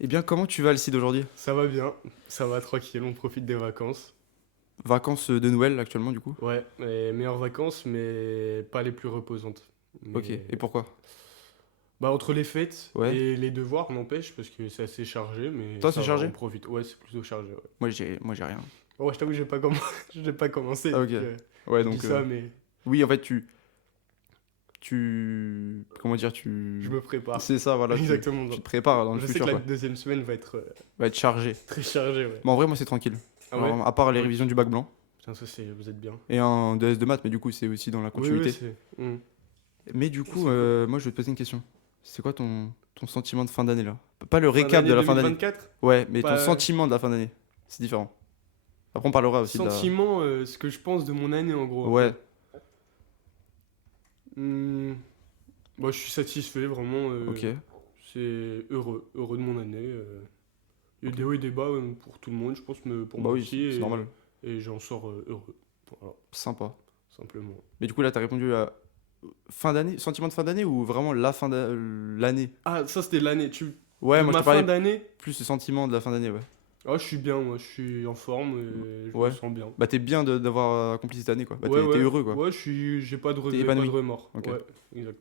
Eh bien, comment tu vas, Alcide, aujourd'hui? Ça va bien, ça va tranquille, on profite des vacances. Vacances de Noël, actuellement, du coup? Ouais, les meilleures vacances, mais pas les plus reposantes. Ok, Mais et pourquoi? bah entre les fêtes Ouais. et les devoirs, n'empêche, parce que c'est assez chargé, mais Toi, c'est ça va, chargé? on profite. Ouais, c'est plutôt chargé, ouais. Moi, j'ai rien. Ouais, je t'avoue, j'ai pas, j'ai pas commencé, Ah, ok. donc Ouais, je dis donc... ça, mais Oui, en fait, Comment dire, je me prépare. C'est ça, voilà, Exactement. tu Genre. te prépares dans le Je sais que futur, la quoi. deuxième semaine Va être chargé. très chargée, ouais. Mais en vrai, moi, c'est tranquille. Ah ouais? Alors, à part les Ouais, révisions du bac blanc putain, ça c'est, vous êtes bien. et un DS de maths, mais du coup, c'est aussi dans la Oui, oui, continuité. Mais du coup, c'est cool. moi, je vais te poser une question. C'est quoi ton sentiment de fin d'année, là? Pas le Fin récap de d'année la fin d'année. 2024? Ouais, mais ton Pas. sentiment de la fin d'année. C'est différent. Après, on parlera aussi de la... Sentiment, ce que je pense de mon année en gros un peu. Ouais, Hmm, Bah, je suis satisfait vraiment. ok. C'est heureux de mon année. Il y a eu Ok. des hauts et des bas pour tout le monde, je pense, mais pour Bah moi oui, aussi. c'est normal. Et j'en sors heureux. Voilà, Sympa. simplement. Mais du coup, là, t'as répondu à fin d'année, sentiment de fin d'année ou vraiment la fin de l'année? Ah, ça c'était l'année. Ouais, De moi, je te ma fin parlais d'année, plus du sentiment de la fin d'année, ouais. ah, je suis bien, moi, je suis en forme et je me Ouais. sens bien. Bah, t'es bien d'avoir accompli cette année, quoi. Bah, Ouais, t'es ouais, heureux, quoi. ouais, j'ai pas de T'es regrets, pas de épanoui. remords. Ok. Ouais, exact,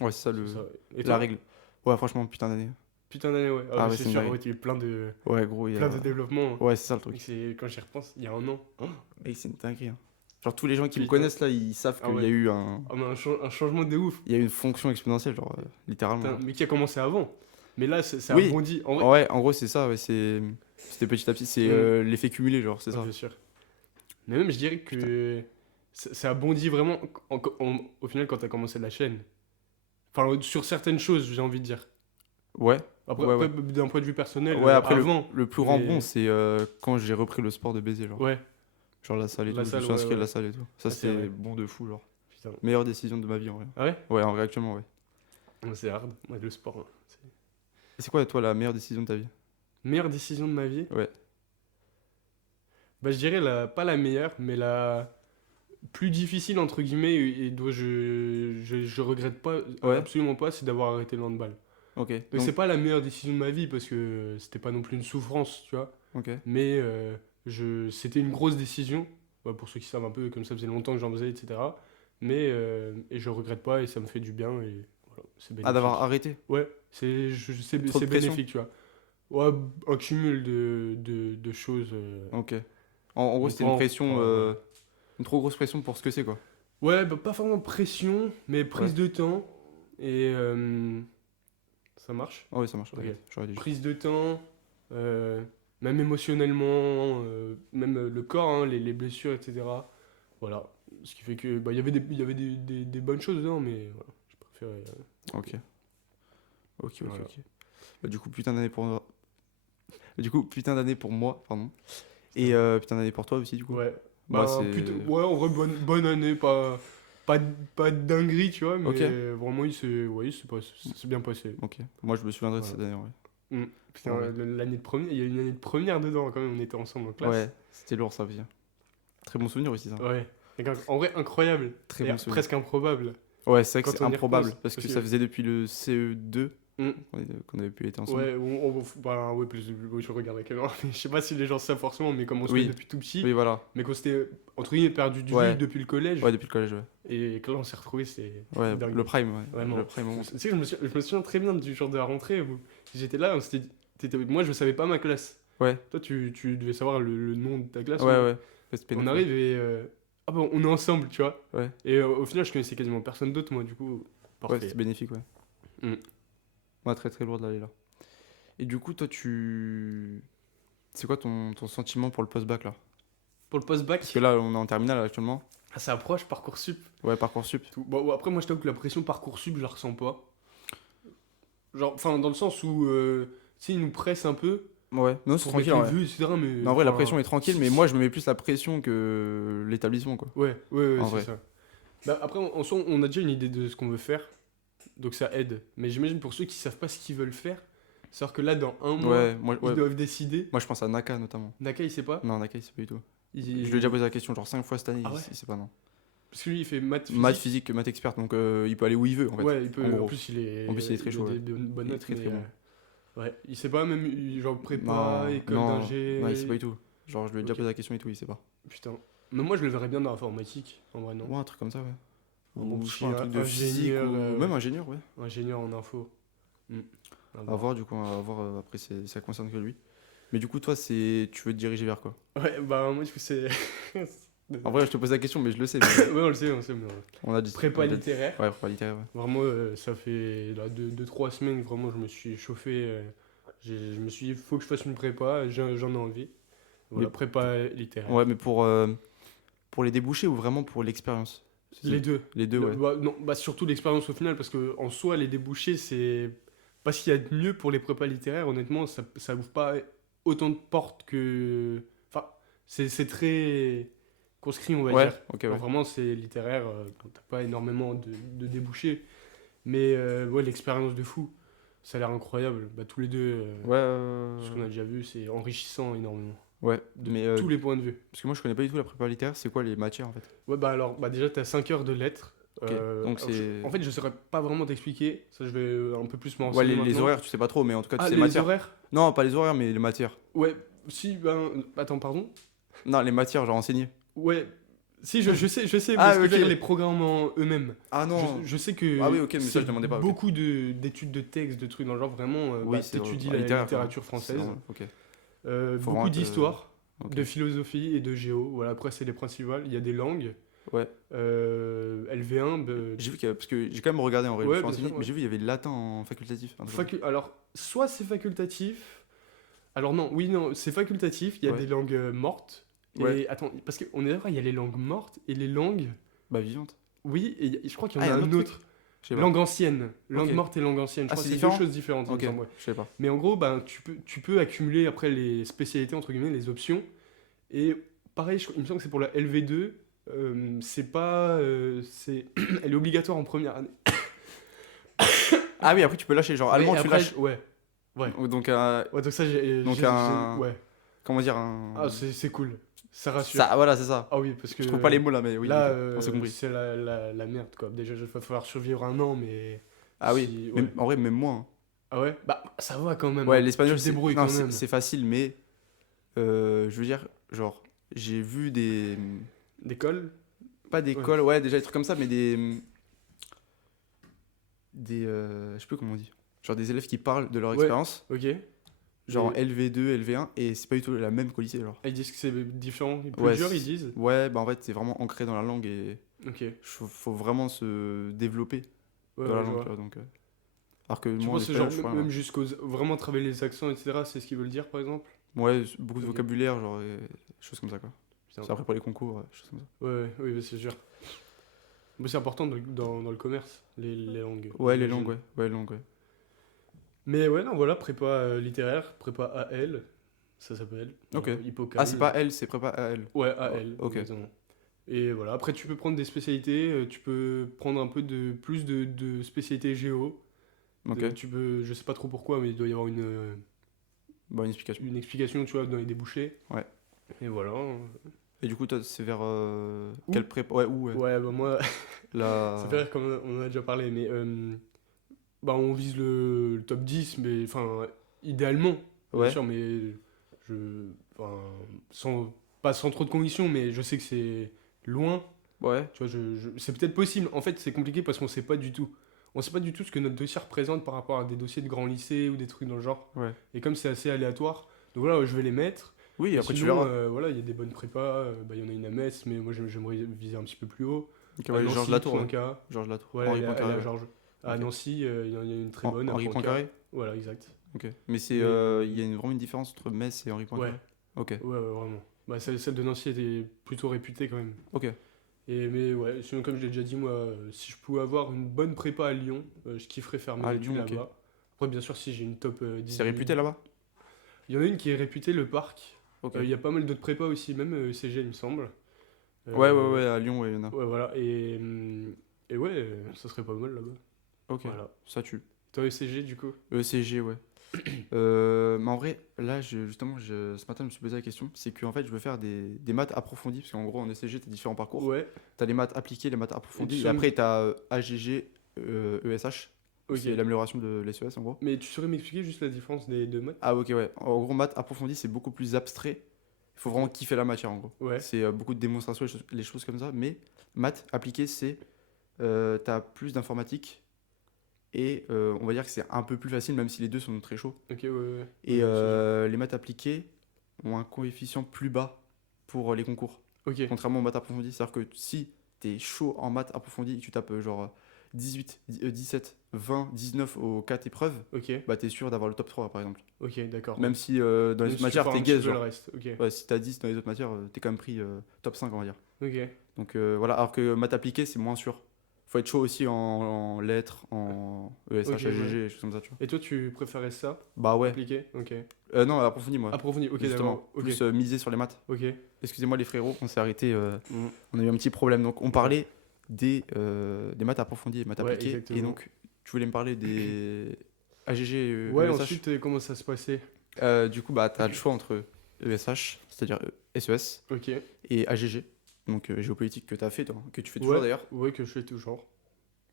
Ouais, c'est ça, c'est ça. Ouais. Et la toi? règle. Ouais, franchement, putain d'année. Putain d'année, ouais. Ah, Ah mais ouais, c'est c'est une sûr, en dinguerie. fait, il y a eu Ouais, gros, il y plein de a... développements. Ouais, c'est ça le Et truc. quand j'y repense, il y a un an. Oh, Et c'est une dinguerie, hein. Genre, tous les gens qui me putain. connaissent, là, ils savent Ah qu'il y a ouais. eu un... Ah, mais un changement de ouf. Il y a eu une fonction exponentielle, genre, littéralement, Putain, genre. mais qui a commencé avant. Mais là, ça a Oui, bondi. En vrai, ouais, en gros, c'est ça, ouais, c'était petit à petit, c'est hmm, l'effet cumulé, genre, c'est ouais, ça. bien sûr. Mais même, je dirais Putain. que ça a bondi vraiment au final quand t'as commencé la chaîne. Enfin, sur certaines choses, j'ai envie de dire. Ouais, Après, ouais, après ouais. d'un point de vue personnel, Ouais, après, avant. le plus grand bond, Mais c'est quand j'ai repris le sport de baiser, genre. ouais, Genre la salle et la tout, je me salle, suis ouais, inscrit à la ouais. salle et tout. Ça, Ah, c'est c'était vrai. bon de fou, genre. Putain. Meilleure décision de ma vie, en vrai. Ah ouais? Ouais, en vrai, actuellement, ouais. Ouais, c'est hard. Ouais, le sport, hein. Et c'est quoi, toi, la meilleure décision de ta vie? Meilleure décision de ma vie? Ouais, Bah, je dirais pas la meilleure, mais la plus difficile, entre guillemets, et dont je regrette pas, ouais, absolument pas, c'est d'avoir arrêté le handball. ok. Donc Donc, c'est pas la meilleure décision de ma vie parce que c'était pas non plus une souffrance, tu vois. ok. Mais c'était une grosse décision. Ouais, pour ceux qui savent un peu, comme ça faisait longtemps que j'en faisais, etc. Mais et je regrette pas et ça me fait du bien et voilà, c'est Ah, d'avoir bénéfique. arrêté? Ouais, Trop de c'est pression? bénéfique, tu vois. Ouais, un cumul de choses. Ok. En gros, On c'était une prend, pression, voilà. une trop grosse pression pour ce que c'est, quoi. Ouais, bah, pas vraiment pression, mais Ouais. prise de temps. Et ça marche. Ah ouais, ça marche, Ok. t'inquiète, j'aurais dit. Prise de temps, euh, même émotionnellement, même le corps, hein, les blessures, etc. Voilà. Ce qui fait que bah, il y avait des bonnes choses dedans, mais voilà, je préférais. Ok, Voilà. ok. Bah, du coup, putain d'année pour... Du coup, putain d'année pour moi, pardon. Putain. Et putain d'année pour toi aussi, du coup. Ouais. Moi, Bah, c'est... putain, ouais, en vrai, bonne année, pas, pas de dinguerie, tu vois, Ok, mais vraiment, ouais, c'est bien passé. ok. Moi, je me souviendrai de Voilà. cette année, ouais. Putain, En vrai. l'année de première, il y a une année de première dedans quand même, on était ensemble en classe. Ouais, c'était lourd, ça aussi. Très bon souvenir aussi, ça. Ouais. En vrai, incroyable. Très Et bon souvenir. presque improbable. Ouais, c'est vrai que Quand c'est on y improbable, repense. parce que Parce ça que, faisait depuis le CE2 hmm, qu'on avait pu être ensemble. ouais, bah, ouais, je regarde la caméra, mais je sais pas si les gens savent forcément, mais comme on se connaît Oui, depuis tout petit, oui, voilà. mais qu'on s'était, entre guillemets, perdu de vue Ouais, depuis le collège, ouais, depuis le collège, ouais. et que là on s'est retrouvés, c'est Ouais, dingue. le prime, ouais. Vraiment. Le prime moment. Tu sais que je me souviens très bien du jour de la rentrée où j'étais là, moi je savais pas ma classe. Ouais, Toi, tu devais savoir le nom de ta classe, ouais, au moins. ouais. Ouais, c'était On pénible, arrive et. Ah bon, on est ensemble, tu vois. ouais. Et au final, je connaissais quasiment personne d'autre, moi, du coup, Ouais, parfait. c'était bénéfique, ouais. Mm. Ouais, très très lourd d'aller là. Et du coup, toi, tu... C'est quoi ton sentiment pour le post-bac, là? Pour le Parce que post-bac, là, on est en terminale, actuellement. ça approche, Parcoursup. Ouais, Parcoursup. Tout. Bon, après, moi, je t'avoue que la pression Parcoursup, je la ressens pas. Genre, enfin, dans le sens où, tu sais, ils nous pressent un peu Ouais, non, c'est pour mettre tranquille, en les vrai. vues, etc. Mais, Non, en vrai, la pression enfin, est tranquille, mais moi, je me mets plus la pression que l'établissement, quoi. ouais, En c'est vrai. ça. Bah, après, en soi, on a déjà une idée de ce qu'on veut faire, donc ça aide. Mais j'imagine pour ceux qui savent pas ce qu'ils veulent faire, c'est-à-dire que là, dans un mois, Ouais, moi, ils ouais. doivent décider. Moi, je pense à Naka, notamment. Naka, il sait pas. Non, Naka, il sait pas du tout. Je lui ai Il... déjà posé la question, genre 5 fois cette année, Ah ouais? il sait pas, non. Parce que lui, il fait maths Maths physique. physique, maths expert, donc il peut aller où il veut, en fait. Ouais, il En peut. En gros. plus, il est. En plus, il est très chaud, a ouais. des bonnes Il est notes, très très mais, bon. Ouais, il sait pas même, genre prépa, Non, école non, non, il sait pas d'ingé. du tout. Genre, je lui ai déjà Ok, posé la question et tout, il sait pas. putain. Mais moi, je le verrais bien dans l'informatique, en vrai, non. Ouais, un truc comme ça, ouais. Un bon Ou je sais petit pas, un truc de physique ingénieur, ou même ouais. ingénieur, ouais. Ingénieur en info. Hmm, à À voir. voir, du coup, à voir après, ça concerne que lui. Mais du coup, toi, tu veux te diriger vers quoi? Ouais, bah moi, du coup, c'est. En Désolé. vrai, je te pose la question, mais je le sais. Ouais, on le sait, mais On a dit. On prépa a déjà dit. littéraire. Ouais, pas littéraire, ouais. Vraiment, ça fait là, 2-3 semaines, vraiment, je me suis chauffé. Je me suis dit, faut que je fasse une prépa, j'en ai envie. Mais, Voilà, prépa littéraire. ouais, mais pour les débouchés ou vraiment pour l'expérience? Les deux. Les deux, ouais. Bah, non, bah, surtout l'expérience au final, parce que en soi, les débouchés, c'est pas ce qu'il y a de mieux pour les prépas littéraires. Honnêtement, ça ouvre pas autant de portes que. Enfin, c'est très conscrit, on va Ouais, dire. ok, Genre, ouais. vraiment, c'est littéraire, t'as pas énormément de débouchés. Mais ouais, l'expérience de fou, ça a l'air incroyable. Bah, tous les deux, Ouais, ce qu'on a déjà vu, c'est enrichissant énormément. ouais. De Mais tous les points de vue. parce que moi, je connais pas du tout la prépa littéraire. C'est quoi les matières en fait? Ouais, bah alors, bah déjà, t'as 5 heures de lettres. Ok. Donc Alors, c'est. en fait, je saurais pas vraiment t'expliquer. Ça, je vais un peu plus me Ouais, renseigner les maintenant. horaires, tu sais pas trop, mais en tout cas, tu Ah, sais les les matières. horaires? Non, pas les horaires, mais les matières. Ouais, si, ben. Attends, pardon? Non, les matières, genre enseignées. Ouais. Si, je sais, mais Ah, ce que je veux ok. dire, les programmes en eux-mêmes. Ah non. Je sais Ah que oui, ok, mais ça, c'est je demandais pas, ok. beaucoup d'études de textes, de trucs dans le genre. Vraiment, Oui, bah, c'est t'étudies bah, la littéraire, quoi. littérature française. Ok. Faut Beaucoup vraiment être, d'histoire, ok. de philosophie et de géo. Voilà, après, c'est les principales. Il y a des langues. Ouais. LV1, bah, J'ai vu parce que j'ai quand même regardé en vrai, je me ouais, suis bien renseigné, sûr, mais ouais. j'ai vu il y avait le latin en facultatif. Un truc comme Alors, soit c'est facultatif. Alors non, oui, non, c'est facultatif. Il y ça. a Ouais. des langues mortes. Ouais. Et attends, parce qu'on est d'accord, il y a les langues mortes et les langues. Bah vivante. Oui, et je crois qu'il y Ah, en il y a a un un autre autre. truc. Je sais pas. Langue ancienne. Langue Ok. morte et langue ancienne. Je Ah, crois c'est que c'est deux différent? choses différentes, il me Ok. semble, ouais. Je sais pas. Mais en gros, ben, tu peux accumuler après les spécialités, entre guillemets, les options. Et pareil, il me semble que c'est pour la LV2. C'est pas. Elle est obligatoire en première année. Ah oui, après tu peux lâcher, genre Ouais, allemand et tu après, lâches. ouais. Ouais. Donc Ouais, donc ça, Donc un- ouais. comment dire un. Ah, c'est cool. Ça rassure. Ça, voilà, c'est ça. Ah oui, parce que Je trouve pas les mots là, mais oui, là, ok, on s'est compris. c'est la merde, quoi. Déjà, il va falloir survivre un an, mais. Ah oui, si- mais ouais. en vrai, même moi, hein. Ah ouais? Bah, ça va quand même, Ouais, hein. l'espagnol, Tu te c'est débrouilles non, quand même. c'est facile, mais je veux dire, genre, j'ai vu des. D'école? Pas d'école, ouais, déjà des trucs comme ça, mais des. Je sais plus comment on dit. Genre des élèves qui parlent de leur Ouais. expérience, Ok. genre Et- LV2, LV1, et c'est pas du tout la même qu'au lycée, genre. Ils disent que c'est différent, plus Ouais, dur, ils disent. ouais, bah en fait, c'est vraiment ancré dans la langue et Ok. Ouais, faut vraiment se développer dans la ouais, je langue, vois. tu vois, donc. Alors que Tu moi, en penses que genre, espagnol, je crois. même jusqu'aux. Vraiment travailler les accents, etc., c'est ce qu'ils veulent dire, par exemple? Ouais, beaucoup de Ok. vocabulaire, genre, et choses comme ça, quoi. Putain. C'est après pour les concours, choses comme ça. Ouais, oui, bah, c'est sûr. Mais c'est important dans le commerce, les langues. Ouais, les j'imagine. langues, ouais. Ouais, les langues, ouais. Mais ouais, non, voilà, prépa littéraire, prépa AL, ça s'appelle. Ok. Hippocampe. Ah, c'est pas elle, c'est prépa à elle. Ouais, AL, ok. exactement. Et voilà, après tu peux prendre des spécialités, tu peux prendre un peu plus de spécialités géo. Ok. Tu peux, je sais pas trop pourquoi, mais il doit y avoir Bah, une explication. une explication, tu vois, dans les débouchés. Ouais. Et voilà. Et du coup, toi, c'est vers Où quelle prépa? Ouais, où, ouais. Ouais, bah moi, La... ça fait rire comme on en a déjà parlé, mais bah on vise le top 10, mais enfin, idéalement, bien Ouais. sûr, mais enfin, pas sans trop de conviction, mais je sais que c'est loin, Ouais. tu vois, c'est peut-être possible. En fait, c'est compliqué parce qu'on sait pas du tout. On sait pas du tout ce que notre dossier représente par rapport à des dossiers de grands lycées ou des trucs dans le genre. Ouais. Et comme c'est assez aléatoire, donc voilà, je vais les mettre. Oui, Et après, tu sinon, verras. voilà, il y a des bonnes prépas, bah, il y en a une à Metz, mais moi j'aimerais viser un petit peu plus haut. Ok, À ouais, Nancy, Georges Latour. Ouais. Poincaré. Georges Latour. Ouais, Henri elle est Poincaré. à Ouais. Georges. À Ok. Nancy, il y en a une très bonne. à Henri Poincaré. Poincaré. Voilà, exact. Ok. Mais c'est, Mais, il y a vraiment une différence entre Metz et Henri Ouais, Poincaré. Ok. ouais, vraiment. Bah, celle de Nancy était plutôt réputée quand même. Ok. Mais ouais, sinon, comme je l'ai déjà dit, moi, si je pouvais avoir une bonne prépa à Lyon, je kifferais faire mes Ah, études Lyon, ok. là-bas. Après, bien sûr, si j'ai une top 10. C'est réputé là-bas? Il y en a une qui est réputée, le Parc. Ok. Il y a pas mal d'autres prépas aussi, même CG, il me semble. Ouais, ouais, à Lyon, ouais, il y en a. Ouais, voilà. Et ouais, ça serait pas mal là-bas. Ok. Voilà. Ça tue. Toi, ECG, du coup? ECG, ouais. Mais en vrai, là, justement, ce matin, je me suis posé la question. C'est qu'en fait, je veux faire des maths approfondies. Parce qu'en gros, en ECG, tu as différents parcours. Ouais. Tu as les maths appliquées, les maths Et approfondies. tu Et sais- après, tu as AGG, ESH. Ok. C'est l'amélioration de l'SES en gros. Mais tu saurais m'expliquer juste la différence des deux maths? Ah ok ouais. En gros, maths approfondi, c'est beaucoup plus abstrait. Il faut vraiment kiffer la matière en gros. Ouais. C'est beaucoup de démonstrations, les choses comme ça. Mais maths appliqué, c'est t'as plus d'informatique et on va dire que c'est un peu plus facile, même si les deux sont très chauds. Ok, ouais, ouais. Et Ouais, les maths appliquées ont un coefficient plus bas pour les concours. ok, Contrairement aux maths approfondies, c'est-à-dire que si t'es chaud en maths approfondies et que tu tapes genre 18, 17, 20, 19 aux 4 épreuves, ok, bah t'es sûr d'avoir le top 3 par exemple. ok, d'accord. Même Ouais. si dans les Même autres si tu matières feras t'es un petit gaze, peu le genre. reste. Ok, Ouais, si t'as 10 dans les autres matières, t'es quand même pris top 5 on va dire. ok. Donc voilà, alors que maths appliquées c'est moins sûr. Faut être chaud aussi en lettres, en ESH, Ok, AGG, ouais. des choses comme ça, tu vois. Et toi, tu préférais ça? Bah ouais. Appliqué? Ok. Non, approfondi moi. Approfondi, ok, Justement, d'accord. Ok, plus miser sur les maths. ok. Excusez-moi les frérots, on s'est arrêté, Mm. on a eu un petit problème. Donc on parlait des maths approfondies et maths Ouais, appliquées. exactement. Et donc tu voulais me parler des AGG et Ouais, ESH. ensuite, comment ça se passait? Du coup, bah, t'as le choix entre ESH, c'est-à-dire SES, Ok. et AGG, donc géopolitique que t'as fait, toi, que tu fais toujours Ouais, d'ailleurs. ouais, que je fais toujours.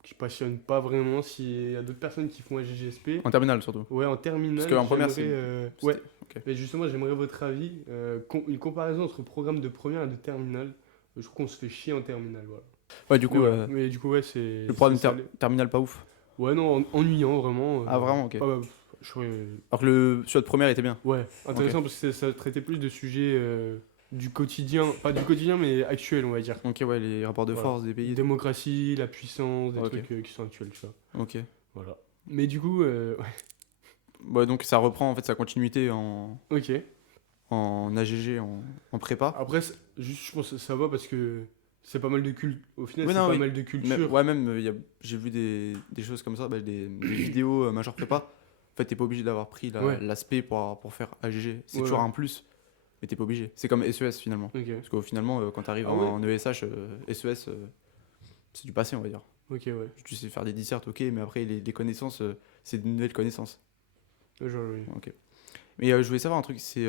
Qui passionne pas vraiment. S'il y a d'autres personnes qui font un GGSP. En terminale surtout. Ouais, en terminale. Parce qu'en première, j'aimerais, c'était- ouais, ok. mais justement, j'aimerais votre avis. Une comparaison entre programme de première et de terminale. Je trouve qu'on se fait chier en terminale, voilà. Ouais, du Mais, coup, voilà. Mais du coup, ouais, c'est. le programme c'est ça, terminale pas ouf. Ouais, non, ennuyant, vraiment. Ah, vraiment, ok. Ah bah, je serais- Alors que le celui de première était bien. Ouais, intéressant parce que ça traitait plus de sujets du quotidien. Pas du quotidien, mais actuel, on va dire. Ok, ouais, les rapports de Voilà. force des pays. et tout. Démocratie, la puissance, des Ok. trucs qui sont actuels, tu vois. Ok. Voilà. Mais du coup, ouais. Ouais, donc ça reprend en fait sa continuité Ok. en AGG, en prépa. Après, juste, je pense que ça va parce que c'est pas mal de culture. Au final, Oui, c'est non, pas oui. mal de culture. Ouais, même, j'ai vu des choses comme ça, bah, des vidéos majeure prépa. En fait, t'es pas obligé d'avoir pris Ouais. l'aspect pour faire AGG. C'est Ouais, toujours ouais. un plus, mais t'es pas obligé. C'est comme SES finalement. Ok. Parce qu'au finalement, quand t'arrives Ah ouais. en ESH, SES, c'est du passé, on va dire. Ok, ouais. Tu sais faire des dissertes, ok, mais après, les connaissances, c'est de nouvelles connaissances. Genre, oui. Ok. Mais je voulais savoir un truc, c'est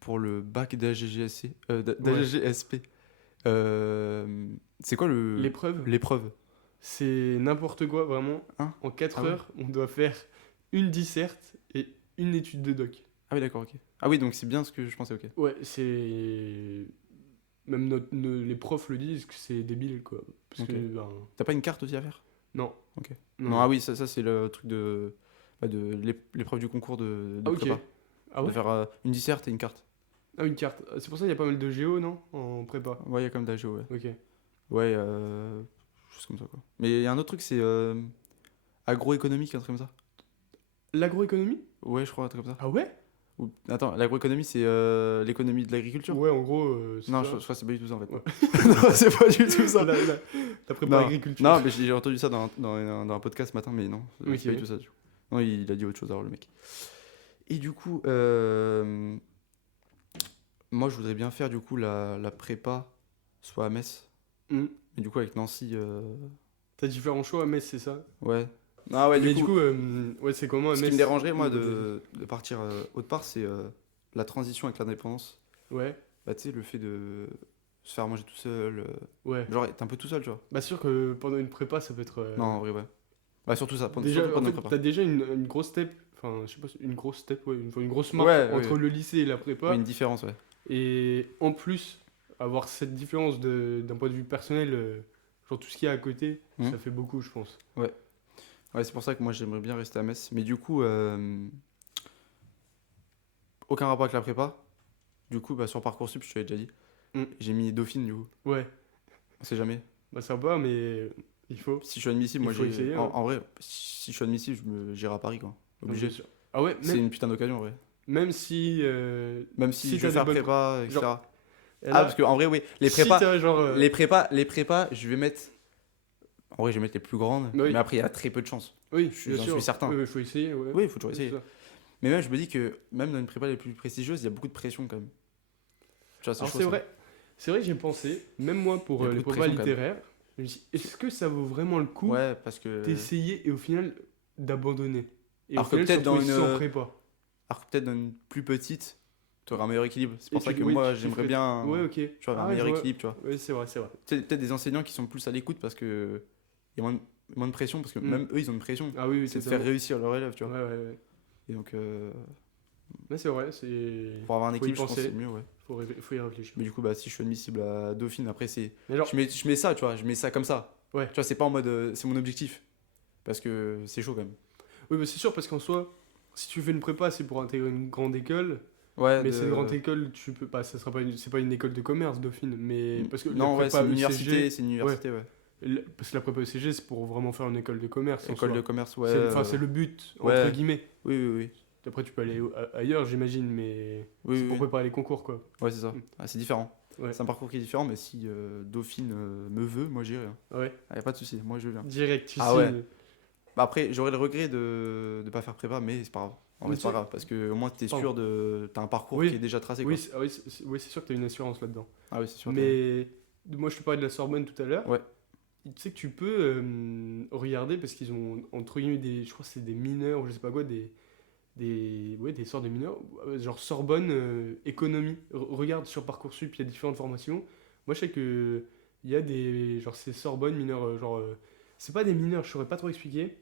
pour le bac d'AGGSC, d'AGGSP. C'est quoi L'épreuve, l'épreuve? c'est n'importe quoi, vraiment. Hein? En 4 Ah ouais. heures, on doit faire une disserte et une étude de doc. Ah oui, d'accord, ok. Ah oui, donc c'est bien ce que je pensais, ok. Ouais, c'est. Même les profs le disent que c'est débile, quoi. Parce Ok. que, ben. T'as pas une carte aussi à faire? Non. Ok. Non. Non, ah oui, ça c'est le truc de l'épreuve du concours de Ah, ok. prépa. Ah De ouais? faire une disserte et une carte. Ah, une carte. C'est pour ça qu'il y a pas mal de géo, non? En prépa. Ouais, il y a comme d'AGO, ouais. Ok. Ouais, chose comme ça, quoi. Mais il y a un autre truc, c'est agroéconomique, un truc comme ça. L'agroéconomie? Ouais, je crois, un truc comme ça. Ah ouais? Attends, l'agroéconomie, c'est l'économie de l'agriculture? Ouais, en gros, c'est Non, ça. je crois que c'est pas du tout ça, en fait. Ouais. Non, c'est pas du tout ça. La prépa Non. agriculture. Non, mais j'ai entendu ça dans un podcast ce matin, mais non, Ok. c'est pas du tout ça, du coup. Non, il a dit autre chose, alors, le mec. Et du coup, moi, je voudrais bien faire, du coup, la prépa, soit à Metz. Hmm. Mais du coup, avec Nancy, T'as différents choix à Metz, c'est ça? ouais. Ah ouais, Mais du coup, ouais, c'est comment à ce Metz? qui me dérangerait, moi, de partir autre part, c'est la transition avec l'indépendance. Ouais, Bah, tu sais, le fait de se faire manger tout seul. ouais. Genre, t'es un peu tout seul, tu vois. Bah, sûr que pendant une prépa, ça peut être. Non, en vrai, ouais. Bah, surtout ça, Déjà, surtout en pendant fait, la prépa. t'as déjà une grosse step. Enfin, je sais pas, une grosse step, ouais, une grosse marche Ouais, entre ouais. le lycée et la prépa. Oui, une différence, ouais. Et en plus, avoir cette différence d'un point de vue personnel, genre tout ce qu'il y a à côté, Mhm. ça fait beaucoup, je pense. Ouais, c'est pour ça que moi, j'aimerais bien rester à Metz. Mais du coup, aucun rapport avec la prépa. Du coup, bah, sur Parcoursup, je te l'avais déjà dit. Mm. J'ai mis Dauphine, du coup. Ouais, On sait jamais. bah ça mais il faut. Si je suis admissible, Il moi, faut essayer, hein. en vrai, si je suis admissible, j'irai à Paris, quoi. Obligé. Bien sûr. Ah ouais, C'est une putain d'occasion, en vrai. même si. Même si, si je vais t'as faire des bonnes- prépa, etc. genre, Ah, parce qu'en vrai, oui, les si prépas, t'as genre. les prépas, je vais mettre. En vrai, je vais mettre les plus grandes. Bah oui. Mais après, il y a très peu de chance. Oui, j'en suis certain. Oui, il faut essayer. Ouais. Oui, il faut toujours C'est essayer. ça. Mais même, je me dis que même dans une prépa les plus prestigieuses, il y a beaucoup de pression quand même. Tu vois, Alors chaud, c'est ça. vrai, c'est vrai que j'ai pensé, même moi pour Il y a les beaucoup de prépas pression, quand même. littéraires, je me dis, est-ce que ça vaut vraiment le coup Ouais, parce que. d'essayer et au final d'abandonner? Et Alors au que final, peut-être se retrouver dans une- sans prépa. Alors que peut-être dans une plus petite, tu auras un meilleur équilibre. C'est Et pour ça que oui, moi, tu j'aimerais ferais- bien. Ouais, ok. Tu vois, Ah un ouais, meilleur je vois. équilibre, tu vois. Ouais, c'est vrai, c'est vrai. Peut-être des enseignants qui sont plus à l'écoute parce que. Il y a moins moins de pression parce que Mm. même eux, ils ont une pression. Ah oui, C'est de faire totalement. réussir leur élève, tu Ouais, vois. ouais, ouais. Et donc, Ouais, c'est vrai, c'est. pour avoir un Faut y équilibre, je pense que penser, c'est mieux, ouais. faut y réfléchir. Mais du coup, bah, si je suis admissible à Dauphine, après, c'est. Mais genre, Je mets ça, tu vois, je mets ça comme ça. ouais. Tu vois, c'est pas en mode. C'est mon objectif. Parce que c'est chaud quand même. Oui, mais c'est sûr, parce qu'en soi, si tu fais une prépa, c'est pour intégrer une grande école. Ouais, Mais cette grande école, tu peux pas, ça sera pas c'est pas une école de commerce, Dauphine. Mais parce que la Non, ouais, c'est prépa une université, ECG, c'est une université, ouais. parce que la prépa ECG, c'est pour vraiment faire une école de commerce. En École soi. de commerce, ouais. Enfin, c'est le but, ouais. entre guillemets. Oui, oui, oui. Après, tu peux aller ailleurs, j'imagine, mais Oui, c'est oui, pour oui. préparer les concours, quoi. Ouais, c'est ça. Mm. Ah, c'est différent. Ouais. C'est un parcours qui est différent, mais si Dauphine me veut, moi j'irai. Hein. Ouais. Ah, y a pas de souci, moi je viens. Direct, tu Ah signes. ouais. Bah après, j'aurais le regret de pas faire prépa, mais c'est pas grave. En vrai, Mais c'est pas tu- grave, parce que au moins t'es Pardon. sûr de. T'as un parcours Oui. qui est déjà tracé, Oui, quoi. oui, oui, c'est sûr que tu as une assurance là-dedans. Ah oui, c'est sûr. Mais moi, je te parlais de la Sorbonne tout à l'heure. Ouais. Tu sais que tu peux regarder parce qu'ils ont entre guillemets des, je crois que c'est des mineurs ou je sais pas quoi, des sortes de mineurs, genre Sorbonne économie. Regarde sur Parcoursup, il y a différentes formations. Moi, je sais que il y a des, genre c'est Sorbonne mineurs, c'est pas des mineurs, je saurais pas trop expliquer,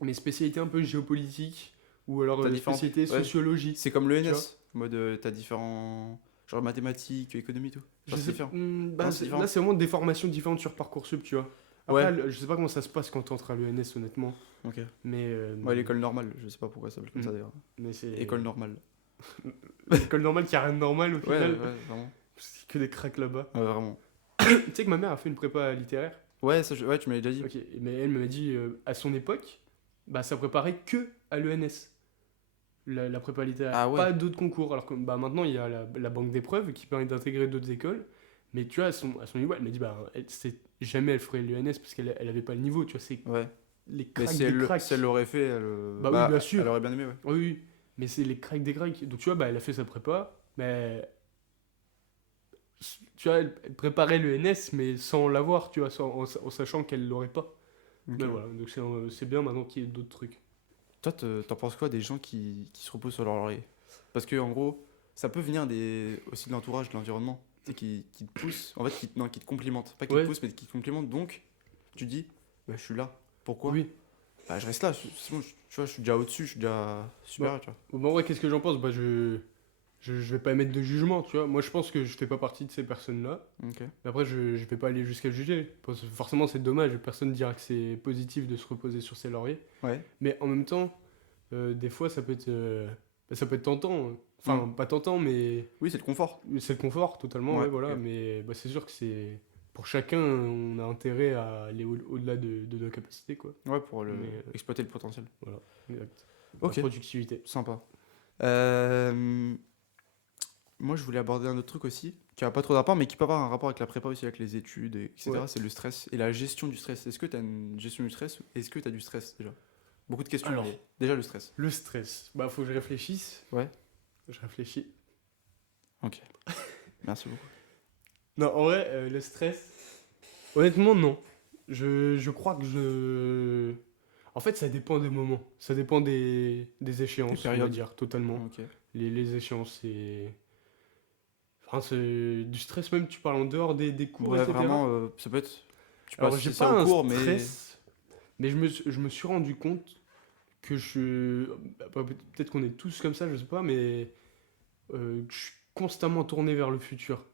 mais spécialité un peu géopolitique ou alors T'as différentes- spécialité ouais. sociologie. C'est comme le Tu vois. NS. En mode, t'as différents. Genre mathématiques, économie, tout. Je Genre, sais c'est différent. bah, Non, c'est différent. là, c'est vraiment des formations différentes sur Parcoursup, tu vois. Après, Ouais. je sais pas comment ça se passe quand tu entres à l'ENS, honnêtement. Ok. Mais, Ouais, l'école normale, je sais pas pourquoi ça s'appelle comme ça d'ailleurs. mais c'est École normale. l'école normale qui a rien de normal au Ouais, final. ouais, vraiment. C'est que des cracks là-bas. Ouais, vraiment. Tu sais que ma mère a fait une prépa littéraire. Ouais, ouais, tu m'avais déjà dit. Ok, mais elle m'a dit à son époque, bah ça préparait que à l'ENS. La prépa littéraire. Ah ouais. Pas d'autres concours. Alors que bah, maintenant, il y a la banque d'épreuves qui permet d'intégrer d'autres écoles. Mais tu vois, à son niveau, elle m'a dit, bah, jamais elle ferait l'ENS parce qu'elle elle avait pas le niveau. Tu vois, c'est Ouais. les Mais cracks si des elle cracks. si elle l'aurait fait, elle. Bah oui, bien sûr. Elle aurait bien aimé, ouais. Oui, oui, mais c'est les cracks des cracks. Donc tu vois, bah, elle a fait sa prépa, mais tu vois, elle préparait le NS, mais sans l'avoir, tu vois, en sachant qu'elle l'aurait pas. Ok. Mais voilà, donc c'est bien maintenant qu'il y ait d'autres trucs. Toi, t'en penses quoi des gens qui se reposent sur leur laurier? Parce que en gros, ça peut venir aussi de l'entourage, de l'environnement, tu sais, qui te poussent, en fait, non, qui te complimentent. Pas qui Ouais. te poussent, mais qui te complimentent. Donc, tu dis, bah, je suis là. Pourquoi? Oui. Bah, je reste là. C'est bon, tu vois, je suis déjà au-dessus, je suis déjà super, tu vois. Bon, en vrai, qu'est-ce que j'en pense? Bah, je vais pas émettre de jugement, tu vois. Moi, je pense que je fais pas partie de ces personnes-là. Ok. Mais après, je vais pas aller jusqu'à juger. Parce que forcément, c'est dommage. Personne dira que c'est positif de se reposer sur ses lauriers. Ouais. Mais en même temps, des fois, ça peut être tentant. Enfin, pas tentant, mais Oui, c'est le confort. c'est le confort, totalement, Ouais, ouais, voilà. ok. Mais bah, c'est sûr que c'est. Pour chacun, on a intérêt à aller au-delà de nos capacités, quoi. Ouais, pour Mais, exploiter le potentiel. Voilà. Exact. Ok. La productivité. Sympa. Moi, je voulais aborder un autre truc aussi, qui a pas trop d'apport, mais qui peut avoir un rapport avec la prépa aussi, avec les études, etc. Ouais. C'est le stress et la gestion du stress. Est-ce que tu as une gestion du stress? Est-ce que tu as du stress déjà? Beaucoup de questions. Alors. Mais déjà le stress. Le stress. Bah, faut que je réfléchisse. Ouais. Je réfléchis. Ok. Merci beaucoup. Non, en vrai, le stress. Honnêtement, non. Je crois que je. En fait, ça dépend des moments. Ça dépend des échéances, Des on va périodes. dire, totalement. Ok. Les échéances, c'est. Enfin, c'est du stress, même tu parles en dehors des cours, Ouais, etc. vraiment, ça peut être. Tu Alors, passes j'ai ça pas au un cours, mais. stress, mais je me suis rendu compte que peut-être qu'on est tous comme ça, je sais pas, mais que je suis constamment tourné vers le futur.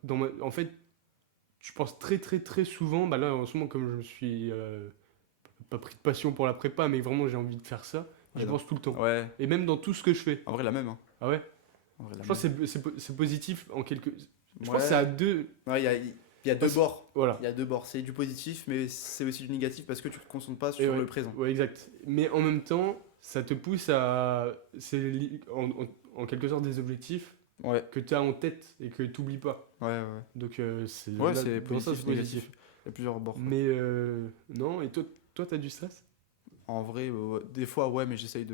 En fait, je pense très très très souvent, bah là en ce moment comme je me suis pas pris de passion pour la prépa, mais vraiment j'ai envie de faire ça, j'y Ouais, pense tout le temps. Ouais. Et même dans tout ce que je fais. En vrai, la même. Hein. Ah ouais? En vrai, la Je pense même. que c'est positif en quelque... Je pense Ouais. que c'est à deux... Ouais, il y a deux Parce- bords. Voilà. Il y a deux bords. C'est du positif, mais c'est aussi du négatif parce que tu te concentres pas Et sur ouais, le présent. Ouais, exact. Mais en même temps, ça te pousse à... en quelque sorte des objectifs Ouais. que tu as en tête et que tu oublies pas. Ouais, ouais. Donc c'est... Ouais, là, c'est dans ça, positif, négatif. Il y a plusieurs bords. quoi. Mais non, et toi t'as du stress? En vrai, des fois, ouais, mais j'essaye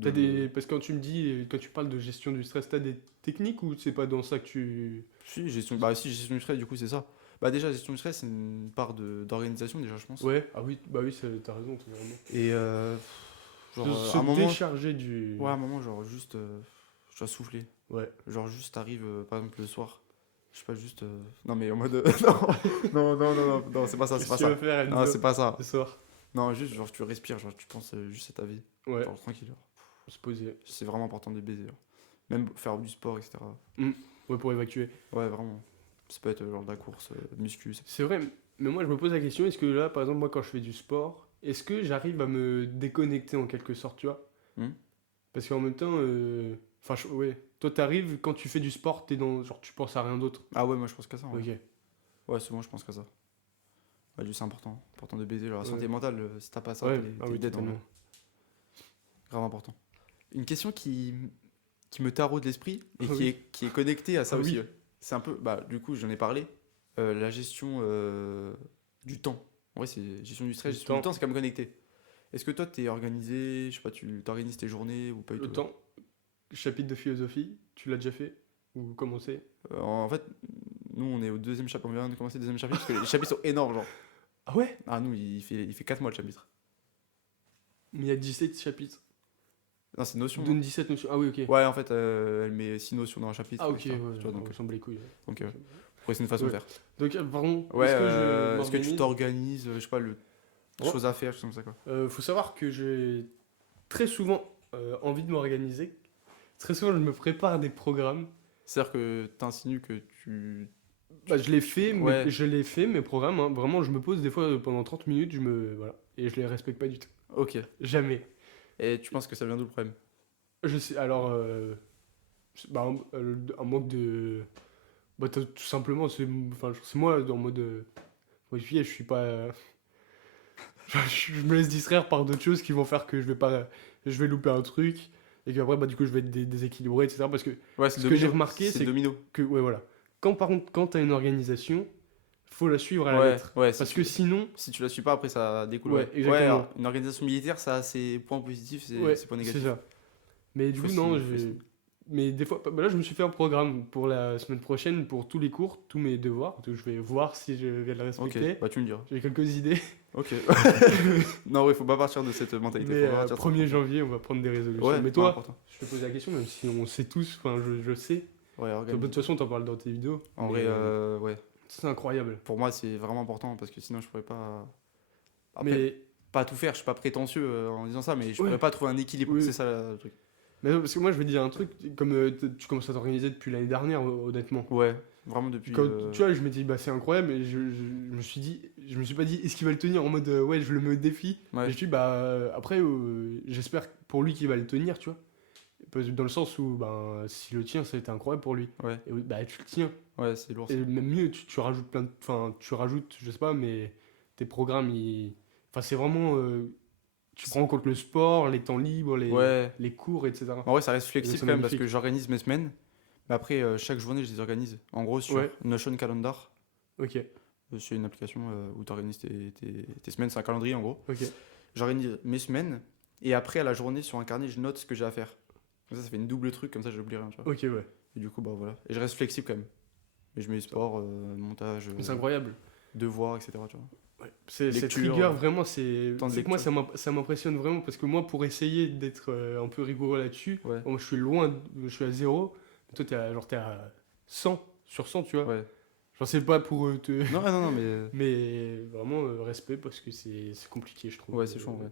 T'as parce que quand tu me dis, quand tu parles de gestion du stress, t'as des techniques ou c'est pas dans ça que tu... Si, gestion du stress, du coup, c'est ça. Déjà, gestion du stress, c'est une part d'organisation, déjà, je pense. Ouais, ah oui, bah oui, t'as raison, t'as vraiment. Et genre, De à se un moment. décharger du... Ouais, à un moment, genre, juste. Je dois souffler. Ouais. Genre, juste, t'arrives, par exemple, le soir. Je sais pas, juste. Non, mais en mode. Non, non, c'est pas ça, c'est Qu'est-ce pas que tu vas ça. faire, Enzo, Non, c'est pas ça. ce soir? Non, juste, genre, tu respires, genre, tu penses juste à ta vie. Ouais, Genre, tranquille. Genre. se poser. C'est vraiment important de baiser. Genre. Même faire du sport, etc. Ouais, pour évacuer. Ouais, vraiment. Ça peut être genre de la course, muscu. C'est vrai, mais moi je me pose la question, est-ce que là, par exemple, moi quand je fais du sport, est-ce que j'arrive à me déconnecter en quelque sorte, tu vois? Hmm. Parce qu'en même temps, enfin, ouais, toi t'arrives, quand tu fais du sport, t'es dans, genre tu penses à rien d'autre. Ah ouais, moi je pense qu'à ça. Ouais, Ok. ouais souvent je pense qu'à ça. Ouais, c'est important. Important de baiser. Genre, la Ouais. santé mentale, si t'as pas ça, Ouais, t'es ah oui, dead en vrai. totalement. Grave important. Une question qui me taraude l'esprit et Ah oui. qui est connectée à ça Ah aussi. oui. Ouais. C'est un peu, bah, du coup, j'en ai parlé. La gestion du temps. En vrai, c'est gestion du stress, Du gestion du temps. temps, c'est quand même connecté. Est-ce que toi, t'es organisé, je sais pas, tu t'organises tes journées ou pas du Le tout? temps, chapitre de philosophie, tu l'as déjà fait? Ou commencé? En fait, nous, on est au deuxième chapitre, on vient de commencer le deuxième chapitre parce que les chapitres sont énormes, genre. Ah ouais? Ah, nous, il fait 4 mois le chapitre. Mais il y a 17 chapitres. Non, c'est notion, non? Donne 17 notions. Ah oui, ok. Ouais, en fait, elle met 6 notions dans un chapitre, Ah ok, etc. ouais, Tu vois, donc, on s'en bat les couilles. donc après, c'est une façon de Ouais. faire. Donc, pardon, Ouais, est-ce que je est-ce que tu m'organise? t'organises, je sais pas, Ouais. choses à faire, choses comme ça, quoi. Faut savoir que j'ai très souvent envie de m'organiser. Très souvent, je me prépare des programmes. C'est-à-dire que t'insinues que tu. Bah, je l'ai fait, mais Ouais, je l'ai fait, mes programmes. Hein. Vraiment, je me pose des fois pendant 30 minutes, voilà, et je les respecte pas du tout. ok. Jamais. Et tu penses que ça vient d'où le problème? Je sais, alors, bah, un manque de. Bah, tout simplement, enfin, c'est moi, en mode. Modifié, je suis pas. Je me laisse distraire par d'autres choses qui vont faire que je vais pas. Je vais louper un truc, et qu'après, bah, du coup, je vais être déséquilibré, etc. Parce que Ouais, c'est ce que j'ai domino. remarqué, C'est c'est domino. que, ouais, voilà. Quand, par contre, quand t'as une organisation, faut la suivre à la Ouais, lettre. ouais, Parce que sinon. si tu la suis pas, après ça découle. Ouais, Ouais, ouais, exactement. alors, une organisation militaire, ça a ses points positifs, Ouais, ses points c'est négatifs. ça. Mais du Faut coup, non, estimer, faut estimer. mais des fois, bah là, je me suis fait un programme pour la semaine prochaine, pour tous les cours, tous mes devoirs. Donc, je vais voir si je vais le Ok, respecter. bah tu me diras. J'ai quelques idées. Ok. Non, ouais, faut pas partir de cette mentalité. Mais Faut pas partir de cette 1er mentalité. janvier, on va prendre des résolutions. Ouais, Mais non, toi, important. je te pose la question, même si on sait tous, enfin, je sais. Ouais, De organise. toute façon, t'en parles dans tes vidéos. En Mais vrai, ouais. c'est incroyable. Pour moi, c'est vraiment important parce que sinon, je pourrais pas. Après, Mais, pas tout faire, je suis pas prétentieux en disant ça, mais je Ouais. pourrais pas trouver un équilibre. Oui. C'est ça le truc. mais non, parce que moi, je vais te dire un truc, comme tu commences à t'organiser depuis l'année dernière, honnêtement. Ouais, vraiment depuis. Quand, tu vois, je me dis, bah, c'est incroyable, et je me suis dit, je me suis pas dit, est-ce qu'il va le tenir en mode, ouais, je le mets au défi. Ouais. Et je me suis dit, bah, après, j'espère pour lui qu'il va le tenir, tu vois. Dans le sens où, ben, s'il le tient, ça a été incroyable pour lui. Ouais, Et oui, bah, tu le tiens. ouais, c'est lourd. Ça. Et même mieux, tu rajoutes plein de. Enfin, tu rajoutes, je sais pas, mais tes programmes, enfin, c'est vraiment. Tu prends en compte le sport, les temps libres, Ouais. les cours, etc. En vrai, ça reste Et donc, flexible c'est quand même parce que magnifique. j'organise mes semaines. Mais après, chaque journée, je les organise. En gros, sur Ouais, Notion Calendar. ok, C'est une application où tu organises tes semaines. C'est un calendrier en gros. ok. J'organise mes semaines. Et après, à la journée, sur un carnet, je note ce que j'ai à faire. Comme ça fait une double truc. Comme ça, j'oublie rien. Tu vois. Ok, ouais. Et du coup, bah voilà. Et je reste flexible quand même. Et je mets sport, montage, C'est incroyable. devoirs, etc. Tu vois. Ouais. Cette Lecture, rigueur, vraiment, c'est. temps de C'est que moi, lecture. ça m'impressionne vraiment parce que moi, pour essayer d'être un peu rigoureux là-dessus, Ouais. bon, je suis loin, je suis à 0. Mais toi, t'es à 100 sur 100, tu vois. Ouais. J'en sais pas pour te. Non, non, non, mais. Mais vraiment, respect parce que c'est compliqué, je trouve. Ouais, c'est chaud, ouais.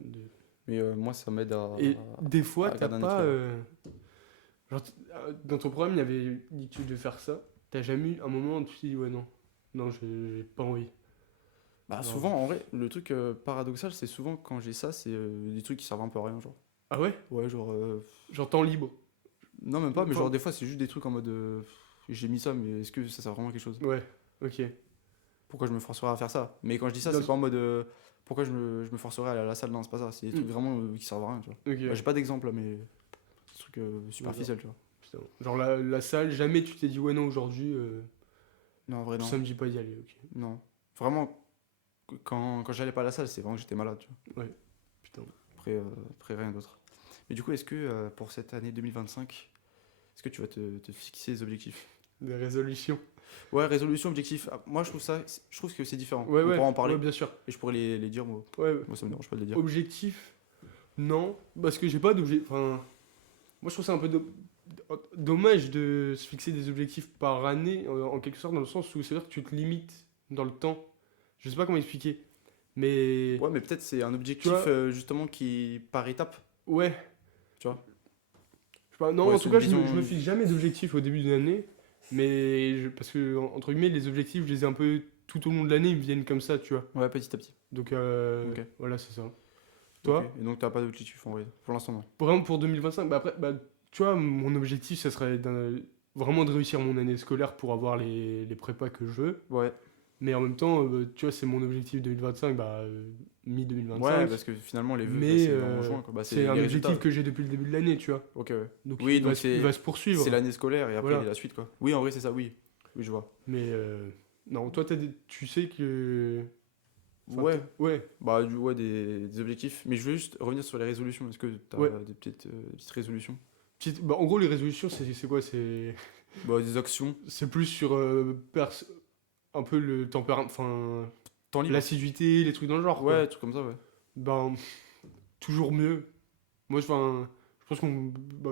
Mais moi, ça m'aide à. Et des fois, à t'as garder un pas. équilibre. Genre, dans ton programme, il y avait dit que tu devais faire ça. T'as jamais eu un moment où tu te dis, ouais, non, non, j'ai pas envie. Bah, Non. souvent, en vrai, le truc paradoxal, c'est souvent quand j'ai ça, c'est des trucs qui servent un peu à rien, genre. Ah ouais? Ouais, genre. Genre temps libre. Non, même pas, mais Enfin, genre, des fois, c'est juste des trucs en mode. J'ai mis ça, mais est-ce que ça sert vraiment à quelque chose? Ouais, ok. Pourquoi je me forcerais à faire ça? Mais quand je dis ça, Dans c'est ce- pas en mode. Pourquoi je me forcerais à aller à la salle? Non, c'est pas ça. C'est des trucs vraiment qui servent à rien, tu vois. Ok. Bah, j'ai pas d'exemple là, mais. Des trucs superficiels, tu vois. Putain. Genre la salle, jamais tu t'es dit, ouais, non, aujourd'hui, Non, en vrai, non. ça me dit pas d'y aller, ok. Non. Vraiment, quand j'allais pas à la salle, c'est vraiment que j'étais malade, tu vois. Ouais, putain. Après rien d'autre. Mais du coup, est-ce que pour cette année 2025, est-ce que tu vas te fixer des objectifs? Des résolutions. Ouais, résolution, objectif. Ah, moi, je trouve que c'est différent. Ouais, On ouais, pourra en parler ouais, bien sûr. et je pourrais les dire, moi. Ouais, Moi, ça me dérange pas de les dire. objectif, non, parce que j'ai pas d'objectif. Enfin, moi je trouve ça un peu dommage de se fixer des objectifs par année, en quelque sorte, dans le sens où c'est-à-dire que tu te limites dans le temps. Je sais pas comment expliquer. Mais Ouais, mais peut-être c'est un objectif vois- justement qui par étape, ouais, tu vois. je sais pas, non, Ouais, en c'est tout une cas, vision. je me fixe jamais d'objectifs au début d'une année, mais parce que, entre guillemets, les objectifs, je les ai un peu tout au long de l'année, ils me viennent comme ça, tu vois. Ouais, petit à petit. Donc, Ok. voilà, c'est ça. Ok. Toi, Et donc t'as pas d'objectif en vrai. Pour l'instant, non. vraiment pour 2025, bah après, bah, tu vois, mon objectif, ça serait vraiment de réussir mon année scolaire pour avoir les prépas que je veux. Ouais. Mais en même temps, tu vois, c'est mon objectif 2025, bah, Ouais, mi-2025. parce que finalement, les vœux, bah, Mais c'est en juin, quoi. Bah, c'est c'est un les résultats. objectif que j'ai depuis le début de l'année, tu vois. Ok, ouais. Donc Oui, donc il va c'est se poursuivre. c'est l'année scolaire et après Voilà. la suite, quoi. Oui, en vrai, c'est ça, oui. Oui, je vois. Mais non, toi, tu sais que. Enfin, Ouais. ouais, Bah, ouais, des objectifs. Mais je veux juste revenir sur les résolutions. Est-ce que t'as ouais. des petites résolutions? Bah, en gros, les résolutions, c'est quoi? Bah, des actions. C'est plus sur un peu le tempérament, enfin, Temps libre. l'assiduité, les trucs dans le genre, Ouais, quoi. des trucs comme ça, ouais. Ben, toujours mieux. Moi, enfin, je pense